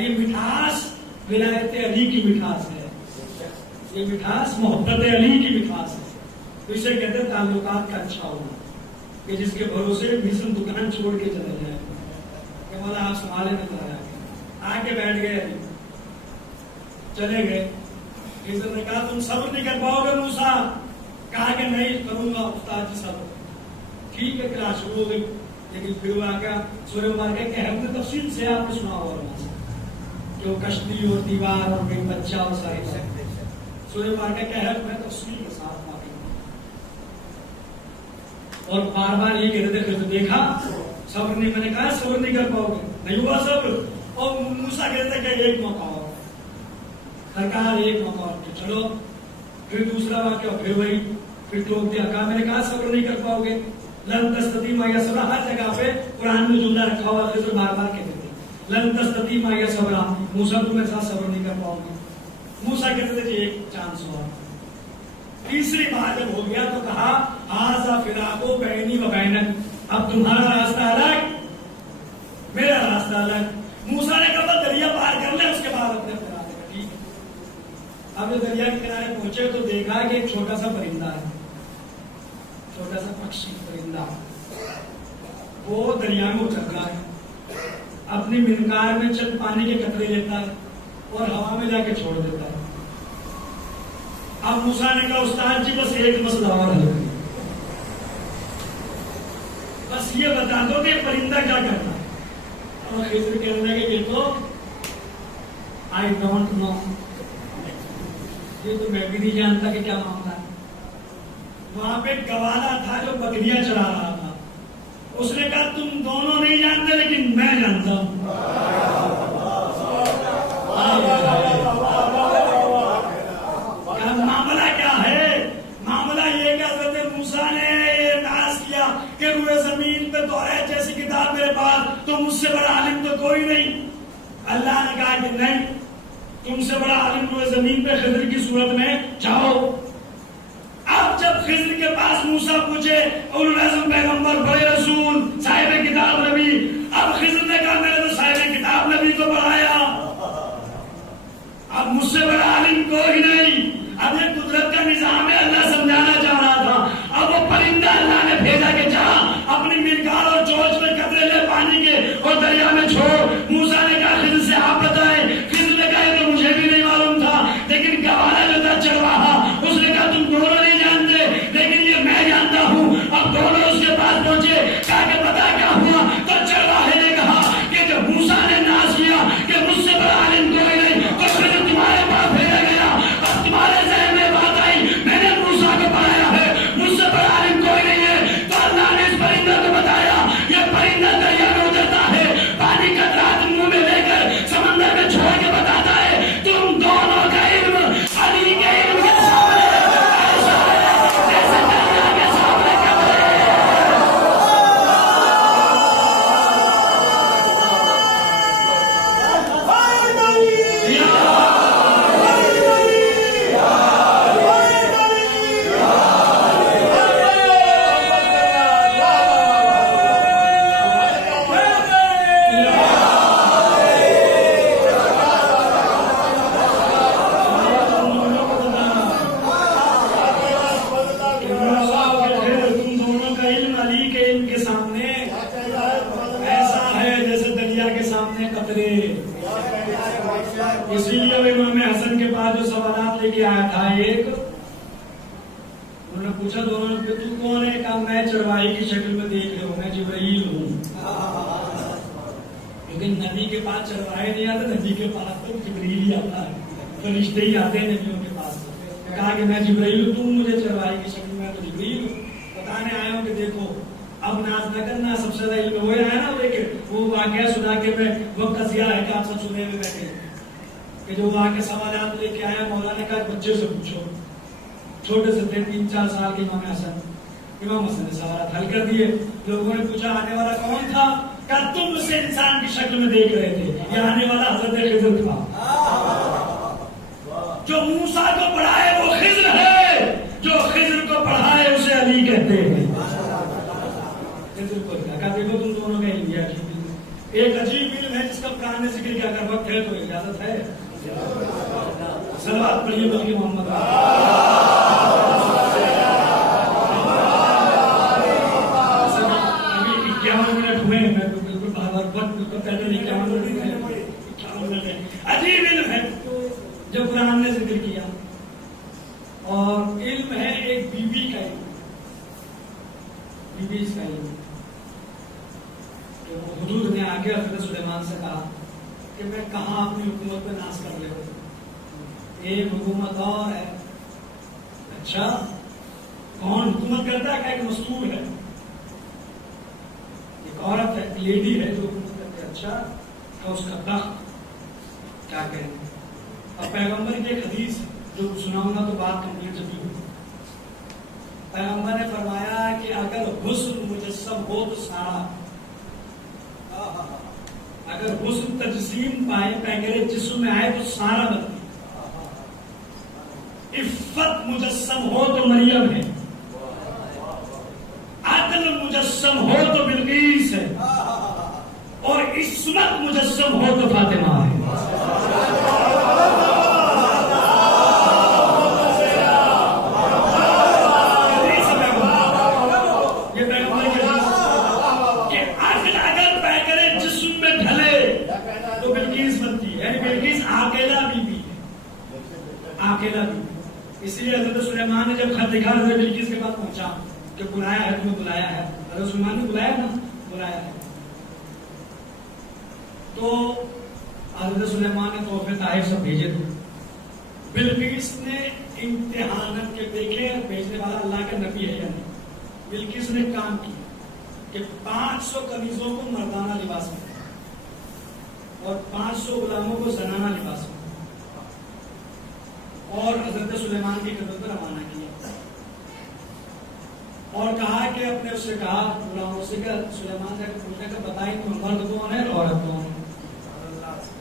یہ مٹھاس ولایت علی کی مٹھاس ہے, یہ مٹھاس محبت علی کی مٹھاس ہے. تو اسے کہتے ہیں تعلقات کا اچھا ہونا, کہ جس کے بھروسے میسم دکان چھوڑ کے چلے جائے کہ مولا آپ سنبھالے میں چلا جائے. آ کے بیٹھ گئے, چلے گئے. میسم نے کہا تم صبر نہیں کر پاؤ گے موسیٰ؟ کہا کہ نہیں کروں گا استاد جی صبر. ٹھیک ہے کلاس شروع ہو گئی، لیکن پھر وہ آ گیا سورہ مبارکہ کہف میں تفصیل سے آپ نے سنا ہوگا وہاں سے کہ وہ کشتی اور دیوار اور ایک بچہ اور سارے سورہ مبارکہ کہف میں تفصیل کے ساتھ واقع اور بار بار یہ کہتے تھے کہ دیکھا صبر نہیں، میں نے کہا صبر نہیں کر پاؤ گے، نہیں ہوا صبر، اور موسیٰ کہتے کہ ایک موقع ہو سرکار ایک موقع اور چلو، پھر دوسرا واقعہ پھر وہی، پھر ٹوک دیا، کہا میں نے کہا صبر نہیں کر پاؤ گے، لن تستطیع معی صبرا، ہر جگہ پہ قرآن میں جملہ رکھا ہوا خضر بار بار کہتے تھے لن تستطیع معی صبرا، موسیٰ تم میرے ساتھ صبر نہیں کر پاؤ گے، موسیٰ کہتے تھے ایک چانس ہوا، تیسری بار جب ہو گیا تو کہا ھذا فراق بینی و بینک، اب تمہارا راستہ الگ میرا راستہ الگ، موسیٰ نے کہا دریا پار کر لے اس کے بعد اپنے راستے کا، ٹھیک ہے۔ اب دریا کے کنارے پہنچے تو دیکھا کہ ایک چھوٹا سا پرندہ ہے، چھوٹا سا پکشی پرندہ، وہ دریا میں اتر رہا ہے، اپنی منقار میں چند پانی کے قطرے لیتا ہے اور ہوا میں جا کے چھوڑ دیتا ہے۔ اب موسیٰ نے کہا استاد جی بس ایک مسئلہ اور حل کریے، بس یہ بتا دو کہ پرندہ کیا کرتا ہے، اور خضر کہنے لگے کہ یہ تو I don't know، یہ تو میں بھی نہیں جانتا کہ کیا معاملہ ہے۔ وہاں پہ گوالا تھا جو بکریاں چلا رہا تھا، اس نے کہا تم دونوں نہیں جانتے لیکن میں جانتا ہوں۔ معاملہ کیا ہے؟ معاملہ یہ کہ حضرت موسیٰ نے یہ ناز کیا کہ روئے زمین پہ توریت جیسی کتاب میرے پاس، تو مجھ سے بڑا عالم تو کوئی نہیں۔ اللہ نے کہا کہ نہیں، تم سے بڑا عالم روئے زمین پہ خضر کی صورت میں جاؤ۔ اب جب خضر کے پاس موسیٰ پوچھے اولو العزم پیغمبر بڑے رسول صاحب کتاب نبی، اب خضر نے کہا میں نے تو صاحب کتاب نبی کو پڑھایا، اب مجھ سے بڑا عالم کوئی نہیں۔ اب یہ قدرت کا نظام ہے، اللہ سمجھانا چاہ رہا تھا۔ اب وہ پرندہ اللہ نے بھیجا کہ جا اپنی منقار اور چونچ میں قطرے لے پانی کے اور دریا میں چھوڑ۔ موسیٰ نے کہا خضر سے آپ بتائیں، خضر نے کہا تو مجھے بھی نہیں معلوم تھا، لیکن گوالا جو تھا چرواہا اس نے کہا تم دونوں نہیں جانتے لیکن یہ میں جانتا ہوں۔ اب دونوں اس کے پاس پہنچے، کہا کہ پتا کیا ہوا؟ تو چرواہے نے کہا کہ جب موسیٰ نے ناز کیا کہ مجھ سے بڑا عالم کوئی نہیں، تو خضر تمہارے پاس بھیجا گیا، اب تمہارے ذہن میں بات آئی میں نے موسیٰ کو پڑھایا ہے، مجھ سے بڑا عالم کوئی نہیں ہے۔ تو اللہ نے اس پرندہ کو بتایا یہ پرندہ دریا میں اترتا ہے، پانی کا قطرہ منہ میں لے کر سمندر میں چھوڑ کے بتاتا ہے تم دونوں کا علم علی کے علم کے سامنے ایسا ہے جیسے دریا کے سامنے قطرے۔ اسی لیے امام حسن کے پاس جو سوالات لے کے آیا تھا، ایک انہوں نے پوچھا دونوں نے تو کون ہے؟ کہا میں چرواہی کی شکل میں دیکھ رہے ہوں، میں جبرائیل ہوں، لیکن نبی کے پاس چرواہے نہیں آتے، نبی کے پاس تو جبرائیل ہی آتا ہے، فرشتے ہی آتے ہیں نبیوں کے پاس۔ کہا کہ میں جبرائیل ہوں، تم مجھے چرواہی کی شکل میں تو جبرائیل ہوں، بتانے آیا ہوں کہ دیکھو اب ناز نہ کرنا، سب سے زیادہ علم وہی آیا نا، وہ واقعہ سنا کے میں وہ قضیہ ہے کہ آپ سب سنے ہوئے بیٹھے کہ جو وہاں کے سوالات لے کے آیا، مولا نے کہا بچے سے پوچھو، چھوٹے سے تھے 3-4 سال کے امام حسن نے سوالات حل کر دیے۔ لوگوں نے پوچھا آنے والا کون تھا؟ کہا تم اسے انسان کی شکل میں دیکھ رہے تھے، یہ آنے والا حضرت خضر تھا۔ جو موسیٰ کو پڑھائے وہ خضر ہے، جو خضر کو پڑھائے اسے علی کہتے ہیں۔ خضر کو کہا دیکھو تم دونوں کا علم ہے، ایک عجیب علم ہے جس کا قرآن نے ذکر کیا، اگر وقت ہے تو اجازت ہے صلوات پڑھیے بلکہ محمد ابھی 51 منٹ ہوئے ہیں، میں تو بالکل وقت پہلے نہیں 51 منٹ ہے۔ عجیب علم ہے جو قرآن نے ذکر کیا، اور علم ہے ایک بی بی کا علم، بی بی کا علم۔ آگے حضرت سلیمان سے کہا کہ میں کہاں اپنی حکومت پہ ناز کر لے ہوں، ایک حکومت اور ہے۔ اچھا کون حکومت کرتا ہے؟ کہ ایک مستور ہے، ایک عورت ہے، ایک لیڈی ہے جو حکومت کرتی ہے۔ اچھا کہ اس کا تخت کیا کہیں؟ اب پیغمبر کی ایک حدیث جو سناؤں گا تو بات کمپلیٹ جب ہوگی۔ پیغمبر نے فرمایا کہ اگر حسن مجسم ہو تو سارا، اگر حسن تجسیم پائے پیکرے جسم میں آئے تو سارا بدل، عفت مجسم ہو تو مریم ہے، عدل مجسم ہو تو بلقیس ہے، اور عصمت مجسم ہو تو فاطمہ ہے۔ اس لیے حضرت سلیمان نے جب خط لکھا حضرت بلقیس کے پاس پہنچا کہ بلایا ہے تمہیں، بلایا ہے، حضرت سلیمان نے بلایا نا، بلایا ہے، تو حضرت سلیمان نے تحفے تحائف سب بھیجے تھے۔ بلقیس نے امتحان کے دیکھے بھیجنے والا اللہ کے نبی ہے یا نہیں۔ بلقیس نے کام کیا کہ 500 کنیزوں کو مردانہ لباس میں اور 500 غلاموں کو زنانہ لباس میں، اور حضرت سلیمان کی خدمت پر روانہ کیا، اور کہا کہ اپنے اس سے کہا غلاموں سے کہ سلیمان سے پوچھنے کا بتائیں تو مرد کون ہے اور عورت کون ہے،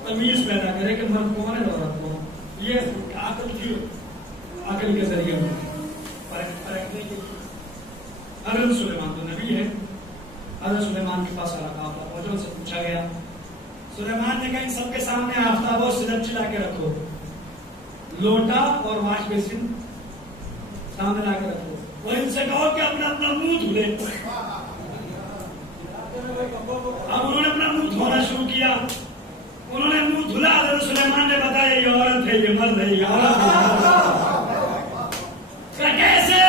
تمیز پیدا کرے کہ مرد کون ہے اور عورت کون۔ یہ عقل کی، عقل کے ذریعے پرکھنے کے لیے حضرت سلیمان تو نبی ہے۔ حضرت سلیمان کے پاس پہنچا، سے پوچھا گیا، سلیمان نے کہا ان سب کے سامنے آفتاب اور سدر چلا کے رکھو، لوٹا اور واش بیسن سامنے لا کے رکھو، اور ان سے کہو کہ اپنا اپنا منہ دھلے۔ اب انہوں نے اپنا منہ دھونا شروع کیا، انہوں نے منہ دھلا۔ حضرت سلیمان نے بتایا یہ عورت ہے، یہ مرد ہے، یہ عورت ہے۔ کیسے؟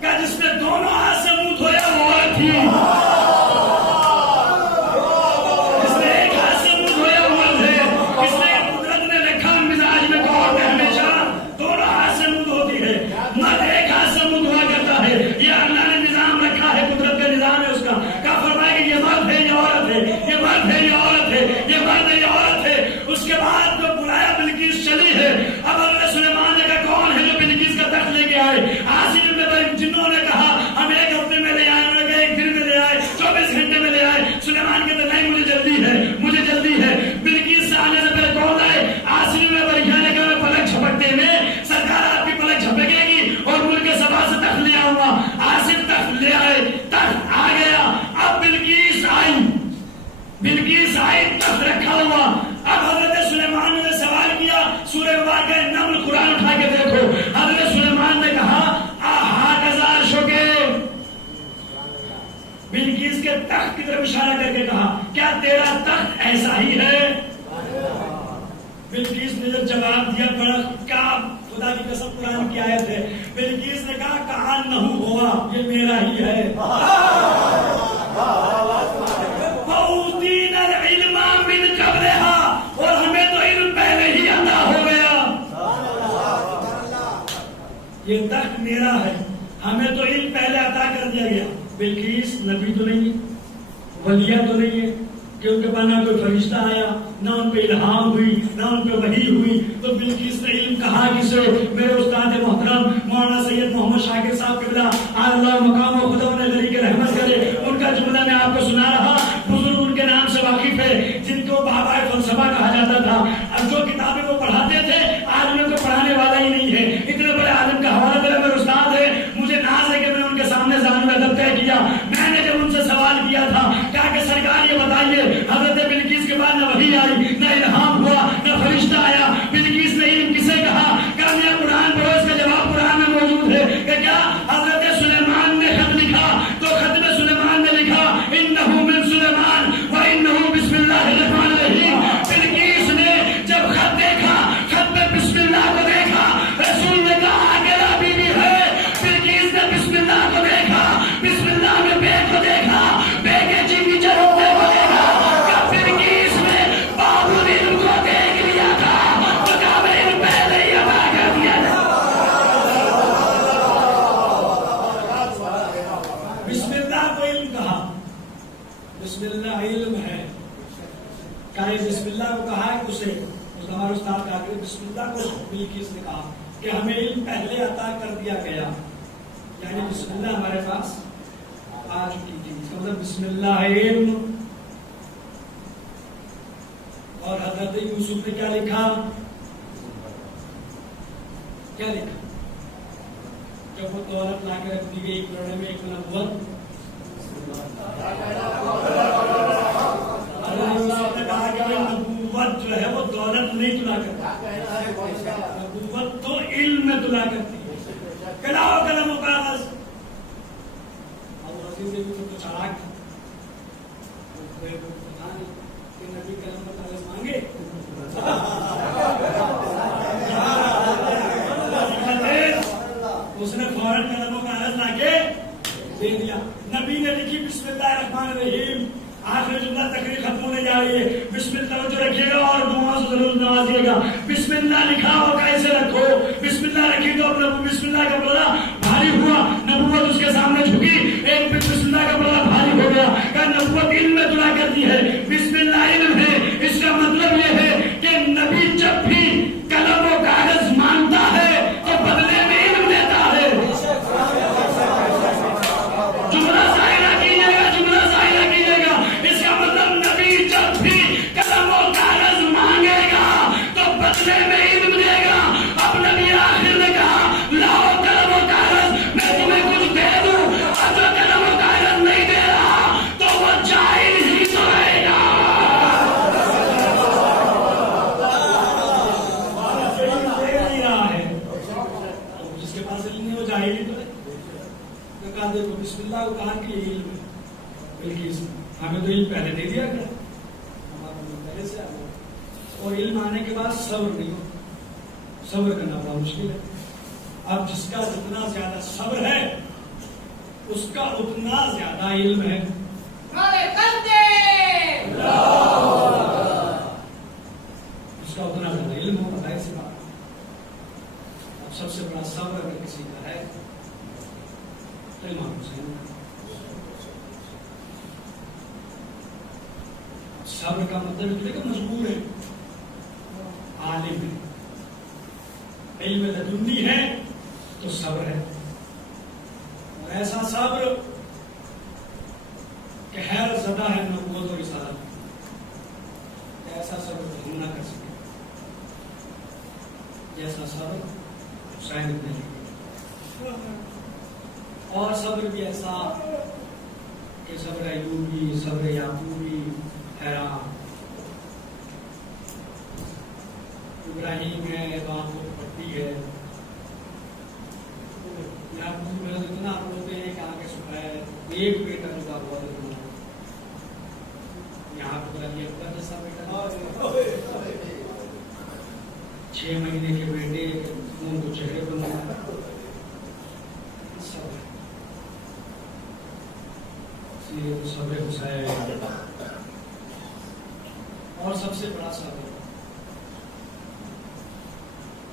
کہ جس نے دونوں ہاتھ سے منہ دھویا وہ عورت تھی، جس نے ایک ہاتھ سے منہ دھویا وہ مرد ہے۔ اس نے قدرت نے لکھا مزاج میں کو ہمیشہ دونوں ہاتھ سے منہ دھوتی ہے، مرد ایک ہاتھ سے منہ دھوا کرتا ہے۔ یہ اللہ نے نظام رکھا ہے، قدرت کا نظام ہے اس کا۔ کہا فرمایا کہ یہ مرد ہے، یہ عورت ہے، یہ مرد ہے، یہ عورت ہے، یہ مرد ہے، یہ عورت ہے۔ اس کے بعد جو بلایا بلقیس چلی ہے۔ اب حضرت سلیمان نے کہا کون ہے جو بلقیس کا تخت لے کے آئے؟ عاصم بن جنوں نے کہا ہم ایک ہفتے میں لے آئے، انہوں نے کہا ایک دن میں لے آئے، 24 گھنٹے میں لے آئے۔ سلیمان کہتے نہیں مجھے جلدی ہے، مجھے جلدی ہے۔ بلقیس سے آنے سے پہلے کون آئے؟ عاصم بن برکیہ نے کہا میں پلک جھپکتے میں سرکار آپ کی پلک جھپکے گی اور ملک سبا سے تخت لے آؤں گا۔ عاصم تخت لے آئے، تخت آ گیا۔ اب بلقیس آئی، بلقیس آئی، تخت رکھا ہوا۔ اب حضرت سلیمان نے سوال کیا، سورہ مبارکہ نمل قرآن اٹھا کے دیکھو۔ حضرت سلیمان نے کہا بلقیس کے تخت کی طرف اشارہ کر کے کہا کیا تیرا تخت ایسا ہی ہے؟ بلقیس نے جب جواب دیا بڑا کیا خدا کی قسم قرآن کی آیت ہے، بلقیس نے کہا کہاں نہ ہوا یہ میرا ہی ہے۔ وَأُوتِينَا الْعِلْمَ مِنْ قَبْلِهَا، اور ہمیں تو علم پہلے ہی عطا ہو گیا۔ یہ تخت میرا ہے، ہمیں تو علم پہلے عطا کر دیا گیا۔ بلقیس نبی تو نہیں ہے، ولیہ تو نہیں ہے کہ ان کے پاس نہ کوئی فرشتہ آیا، نہ ان پہ الہام ہوئی، نہ ان پہ وحی ہوئی، تو بلقیس نے علم کہا کسے؟ میرے استاد محترم مولانا سید محمد شاکر صاحب قبلہ اللہ مقام و خدا انہیں غریق رحمت کرے، ان کا جملہ میں آپ کو سنا رہا۔ بزرگ ان کے نام سے واقف ہے جن کو بابا فلسفہ کہا جاتا تھا، اب جو کتابیں وہ پڑھاتے تھے آج ان کو پڑھانے والا ہی نہیں ہے۔ اتنے بڑے عالم کا حوالہ میرا میرے استاد ہے، مجھے ناز ہے کہ میں ان کے سامنے زانو ادب طے کیا۔ میں نے جب ان سے سوال کیا تھا کہا کہ سرکار یہ بتائیے حضرت بلقیس کے بعد نہ وحی آئی، نہ الہام ہوا، نہ فرشتہ آیا، بلقیس نے علم کسے کہا؟ کہ میں قرآن پڑھو، اس کا جواب قرآن میں موجود ہے کہ کیا حضرت سلیمان نے خط لکھا تو خط میں سلیمان نے لکھا انہ من سلیمان و انہ بسم اللہ الرحمن الرحیم۔ بلقیس نے جب خط دیکھا کہا بسم اللہ کو کہا ہے اسے اس ہمارے استاد کہا کہ بسم اللہ کو بلقیس نے کہا کہ ہمیں علم پہلے عطا کر دیا گیا، یعنی بسم اللہ ہمارے پاس آ چکی تھی، اس کا مطلب بسم اللہ ہے علم۔ اور حضرت یوسف نے کیا لکھا؟ کیا لکھا؟ جب وہ دولت لا کے رکھ دی گئی ایک کروڑ میں ایک نبوت، نے کہا کہ نبوت جو ہے وہ دولت نہیں تلا کرتی، نبوت تو علم میں تلا کرتی ہے۔ کلاؤ قلم و کاغذ، اور عزیز بھی تو چالاک کہ نبی قلم و کاغذ مانگے، اس نے فوراً قلم و کاغذ لا کے دے دیا۔ نبی نے لکھی بسم اللہ الرحمن الرحیم، آخری جملہ تقریر ختم ہونے جا رہی ہے، بسم اللہ توجہ رکھیے گا اور دعا سے ضرور نوازیے گا۔ بسم اللہ لکھا ہو کیسے رکھو، بسم اللہ رکھی تو اپنا بسم اللہ کا پلڑا بھاری ہوا، نبوت اس کے سامنے جھکی، ایک بسم اللہ کا پلڑا بھاری ہو گیا، کہ نبوت علم میں تلا کرتی ہے، بسم اللہ علم ہے۔ اس کا مطلب یہ ہے کہ نبی جب بھی قلم و کاغذ مانگتا ہے تو بدلے میں علم دیتا ہے۔ جملہ ظاہرہ کیجیے گا، جملہ ظاہرہ کیجیے گا، اس کا مطلب نبی جب بھی قلم و کاغذ مانگے گا تو بدلے میں علم دے گا۔ اب نبی آخر نے کہا لاؤ قلم و کاغذ، میں تمہیں کچھ دے دوں، اور جو قلم و کاغذ نہیں دے رہا تو وہ جاہل ہی تو رہے گا۔ جس کے پاس علم نہیں وہ جاہل ہی تو ہے۔ کہا دیکھو بسم اللہ کو کہا کہ علم ہے، بلکہ ہمیں تو علم پہلے دے دیا گیا، ہمارا علم پہلے سے آ گیا، اور علم آنے کے بعد صبر نہیں ہو، صبر کرنا بڑا مشکل ہے۔ اب جس کا جتنا زیادہ صبر ہے اس کا اتنا زیادہ علم ہے۔ اس کا اتنا زیادہ علم ہو، بتائے سی بات۔ اب سب سے بڑا صبر اگر کسی کا ہے تو امام حسین۔ صبر کا مطلب یہ کہ مجبور ہے، عالم ہے، علم لدنی ہے تو صبر ہے، اور ایسا صبر کہ حیرت زدہ ہے نبوت اور رسالت، ایسا صبر تو ہم نہ کر سکے جیسا صبر حسین ابن علی، اور صبر بھی ایسا کہ صبر ایوبی، صبر یعقوبی، حیران ابراہیم ہے، بات کو پڑتی ہے، یعقوب میں اتنا روتے ہیں کہ آگے سکھایا ہے، ایک بیٹا جو کا بہت اتنا یہاں پہ بلا یہ اکبر جیسا بیٹا 6 مہینے کے بیٹے ان کو چہرے بنایا، صبر حسین۔ اور سب سے بڑا صبر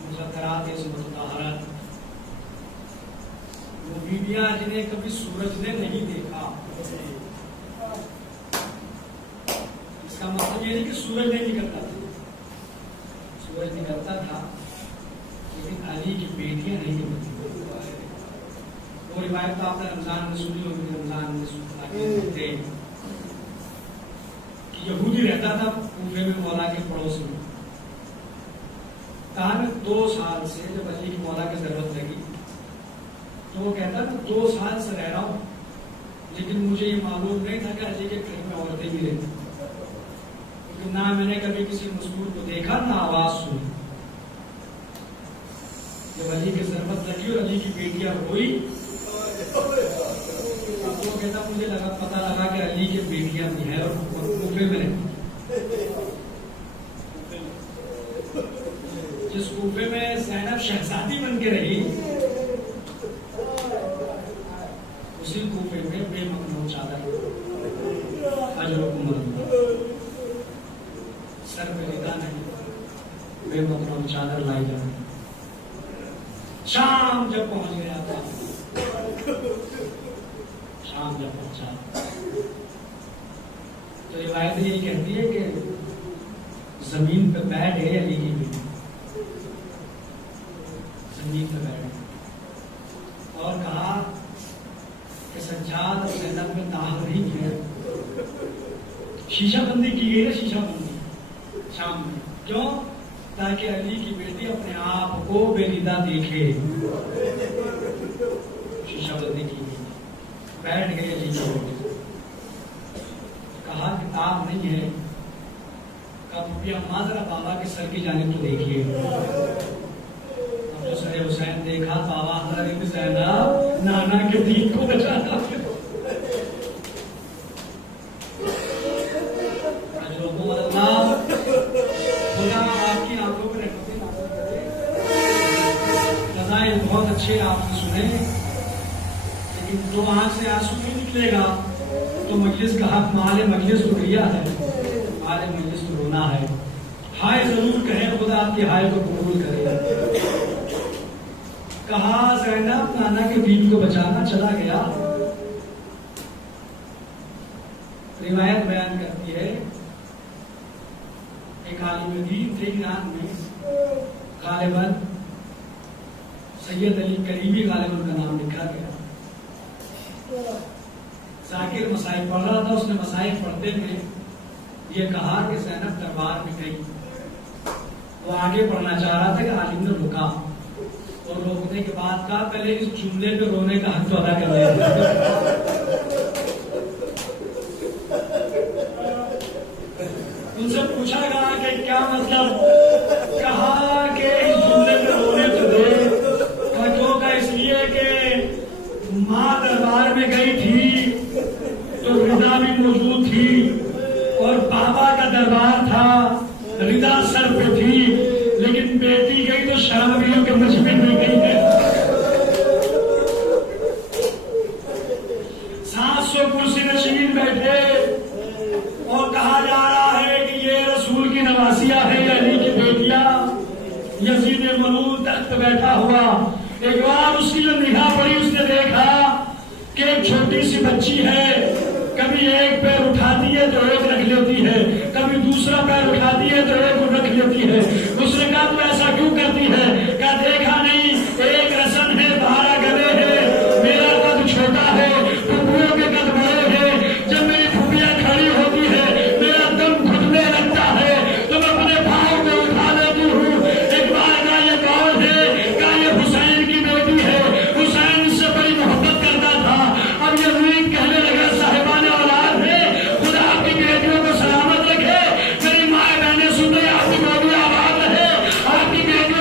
مذکرات مطہرات، وہ بیویاں جنہیں کبھی سورج نے نہیں دیکھا۔ اس کا مطلب یہ نہیں کہ سورج نہیں نکلتا تھا، سورج نکلتا تھا لیکن علی کی بیٹیاں نہیں نکلتی۔ وہ روایت تو آپ نے رمضان میں سنی ہوگی، رمضان میں سنتے کہ یہودی رہتا تھا کوفے میں مولا کے پڑوس میں، کہا میں 2 سال سے جب علی کی مولا کی ضرورت لگی تو وہ کہتا میں 2 سال سے رہ رہا ہوں، لیکن مجھے یہ معلوم نہیں تھا کہ علی کے گھر میں عورتیں بھی رہتی، کیونکہ نہ میں نے کبھی کسی مذکور کو دیکھا نہ آواز سنی۔ جب علی کی ضرورت لگی اور علی کی بیٹیاں ہوئی تو وہ کہتا مجھے پتا لگا کہ علی کی بیٹیاں بھی ہیں اور کوفے میں جس کوفے میں زینب شہزادی بن کے رہی، اسی کوفے میں بے مقنون چادر اجر و عمر سر پہ لدا نہیں، بے مقنون چادر لائی جا رہی۔ شام جب پہنچ گیا تھا، شام جب پہنچا تو روایت یہی کہتی ہے کہ زمین پہ بیٹھ گئے علی کی بیٹی، زمین پہ بیٹھ گئے اور کہا کہ سجاد اور زینب میں داغ نہیں ہے، شیشہ بندی کی گئی ہے، شیشہ بندی شام میں، کیوں؟ تاکہ علی کی بیٹی اپنے آپ کو بے ندا دیکھے، شیشہ بندی کی گئی، بیٹھ گئے علی کی بیٹی، کہا کتاب نہیں ہے، کہا اماں ذرا بابا کے سر کی جانب تو دیکھیے، اب جو سر حسین دیکھا بابا حضرت زینب نانا کے دین کو بچانا، خدا آپ کی آنکھوں میں رحمتیں نازل کرے، فضائل بہت اچھے آپ نے سنے، لیکن جو آنکھ سے آنسو نہیں نکلے گا تو مجلس کا حق مال مجلس رکیہ ہے، مال مجلس تو رونا ہے، ہائے ضرور کہیں خدا آپ کی ہائے کو قبول کرے۔ کہا زینب نانا کے دین کو بچانا، چلا گیا۔ روایت بیان کرتی ہے ایک عالم دین تھے ایران میں، غالباً سید علی کریمی غالباً کا نام لکھا گیا، ذاکر مسائل پڑھ رہا تھا، اس نے مسائل پڑھتے میں یہ کہا کہ زینب دربار میں گئی، وہ آگے پڑھنا چاہ رہا تھا کہ عالم نے رکا اور روکنے کے بعد کہا پہلے اس جملے پہ رونے کا حق تو ادا کر لیا، ان سے پوچھا گیا کہ کیا مطلب، کہا کہ اس جملے پہ رونے تو دے، کیوں کہ اس لیے کہ ماں دربار میں گئی تھی تو رضا بھی موجود تھی اور بابا کا دربار تھا، رضا سر پہ تھی، لیکن بیٹی گئی تو شرابیوں کے مجمع میں گئی ہے، 700 کرسی نشین بیٹھے اور کہا جا رہا ہے کہ یہ رسول کی نواسیہ ہے، علی کی بیٹیاں، یزید ملعون تخت پہ بیٹھا ہوا، ایک بار اس کی جو نگاہ پڑی اس نے دیکھا کہ ایک چھوٹی سی بچی ہے، کبھی ایک پیر اٹھاتی ہے تو ایک رکھ لیتی ہے، کبھی دوسرا پیر اٹھاتی ہے تو ایک رکھ لیتی ہے، اس نے کہا تو ایسا کیوں کرتی ہے؟ کہا دیکھا نہیں ایک رسن ہے 12 گلے ہے، میرا قد چھوٹا ہے، پھپھیوں کے قد بڑے ہیں، جب میری پھپھیاں کھڑی ہوتی ہے میرا دم گھٹنے لگتا ہے تو میں اپنے پاؤں کو اٹھا لیتی ہوں، ایک بار کا یہ کون ہے؟ کہا یہ حسین کی بیٹی ہے، حسین سے بڑی محبت کرتا تھا، اب یہ امید کہنے لگا صاحبان اولاد ہے، خدا آپ کی بیٹیوں کو سلامت رکھے، میری ماں بہنیں سن رہی آپ کی بیٹی آباد رہے، آپ کی بیٹی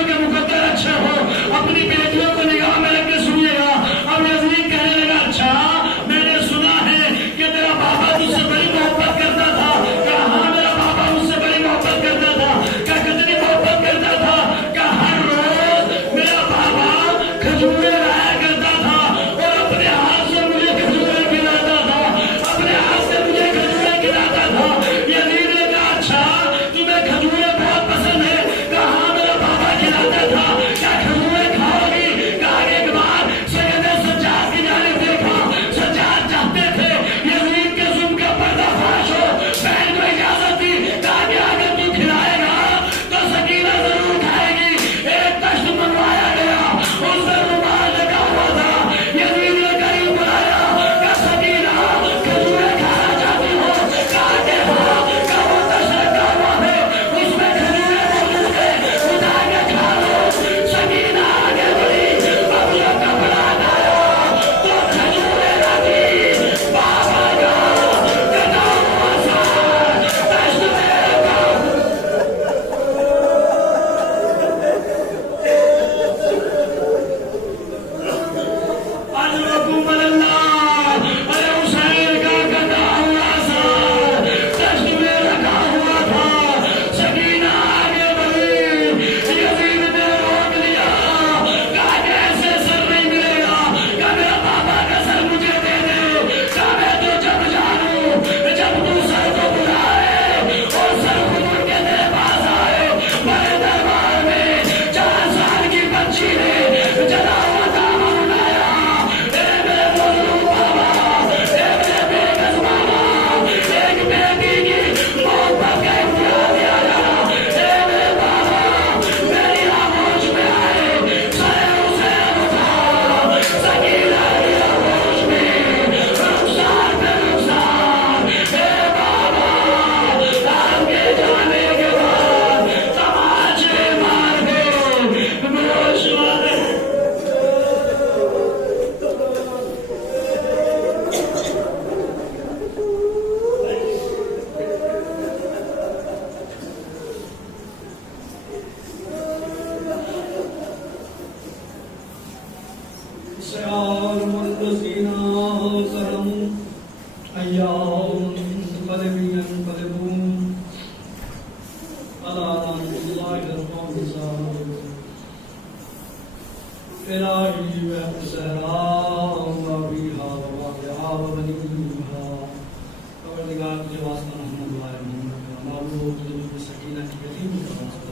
جنت یتیم کا واسطہ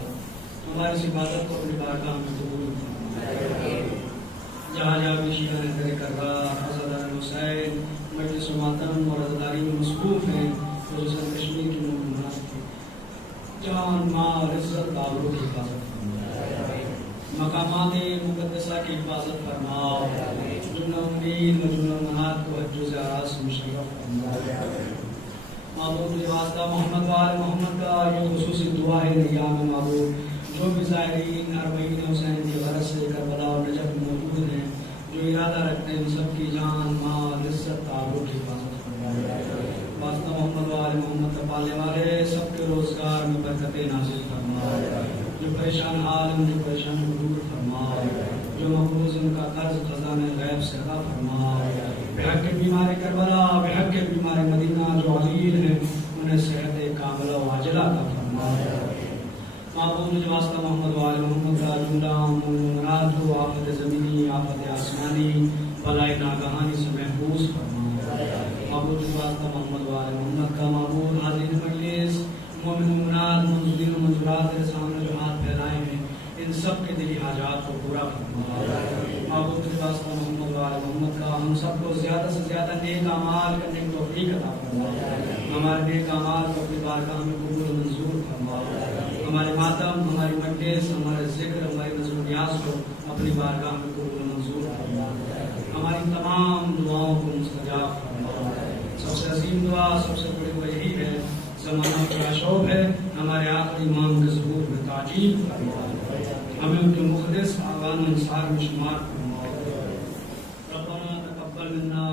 ہماری اس عبادت کو اپنی بارگاہ میں قبول فرما۔ جہاں جہاں بھی شیعہ نے در کربلا، عزادار حسین مجلس و ماتم اور عزاداری میں مصروف ہیں، خصوصاً کشمیر کی مومنات کی جان مال عزت آبرو کی حفاظت فرما، مقامات مقدسہ کی حفاظت فرما، جملہ امید و جملہ امہات کو حج و زیارات سے مشرف فرما۔ معبود کے واسطہ محمد و آل محمد کا یہ خصوصی دعا ہے ایام معبود، جو بھی زائرین اربعین حسین کی غرض سے کربلا اور نجف میں موجود ہیں، جو ارادہ رکھتے ہیں، ان سب کی جان مال عزت آبرو کی حفاظت فرما۔ واسطہ محمد و آل محمد کا پالنے والے سب کے روزگار میں برکتیں نازل فرما، جو پریشان عالم جو پریشان دور فرما، جو مقبوض ان کا قرض خزانہ غیب سے ادا فرما، بحق بیمار کربلا بحق بیمار مدینہ جو علیل ہیں انہیں صحت کاملہ و عاجلہ عطا فرما۔ معبود جو واسطہ محمد و آل محمد کا جملہ مومنات کو آفت زمینی آفت آسمانی بلائے ناگہانی سے محفوظ فرما۔ معبود جو واسطہ محمد و آل محمد کا معبود حاضرین مجلس مومن مومنات منظورین و منظورات کے سامنے جو ہاتھ پھیلائے ہیں ان سب کے دلی حاجات کو پورا فرما۔ معبود کے واسطہ محمد و آل محمد کا ہم سب کو زیادہ سے زیادہ نیک اعمال کرنے کی توفیق عطا فرما، ہمارے نیک اعمال کو اپنی بارگاہ میں قبول و منظور فرما، ہمارے ماتم ہماری مجلس ہمارے ذکر ہماری نظر و نیاز کو اپنی بارگاہ میں قبول و منظور فرما، ہماری تمام دعاؤں کو مستجاب فرما۔ سب سے عظیم دعا سب سے بڑی دعا یہی ہے، زمانہ کا شوق ہے ہمارے آخری امام کے ظہور میں تعجیل فرما، ہمیں ان کے مقدس آوان انصار میں شمار فرما۔ ربنا تقبل منا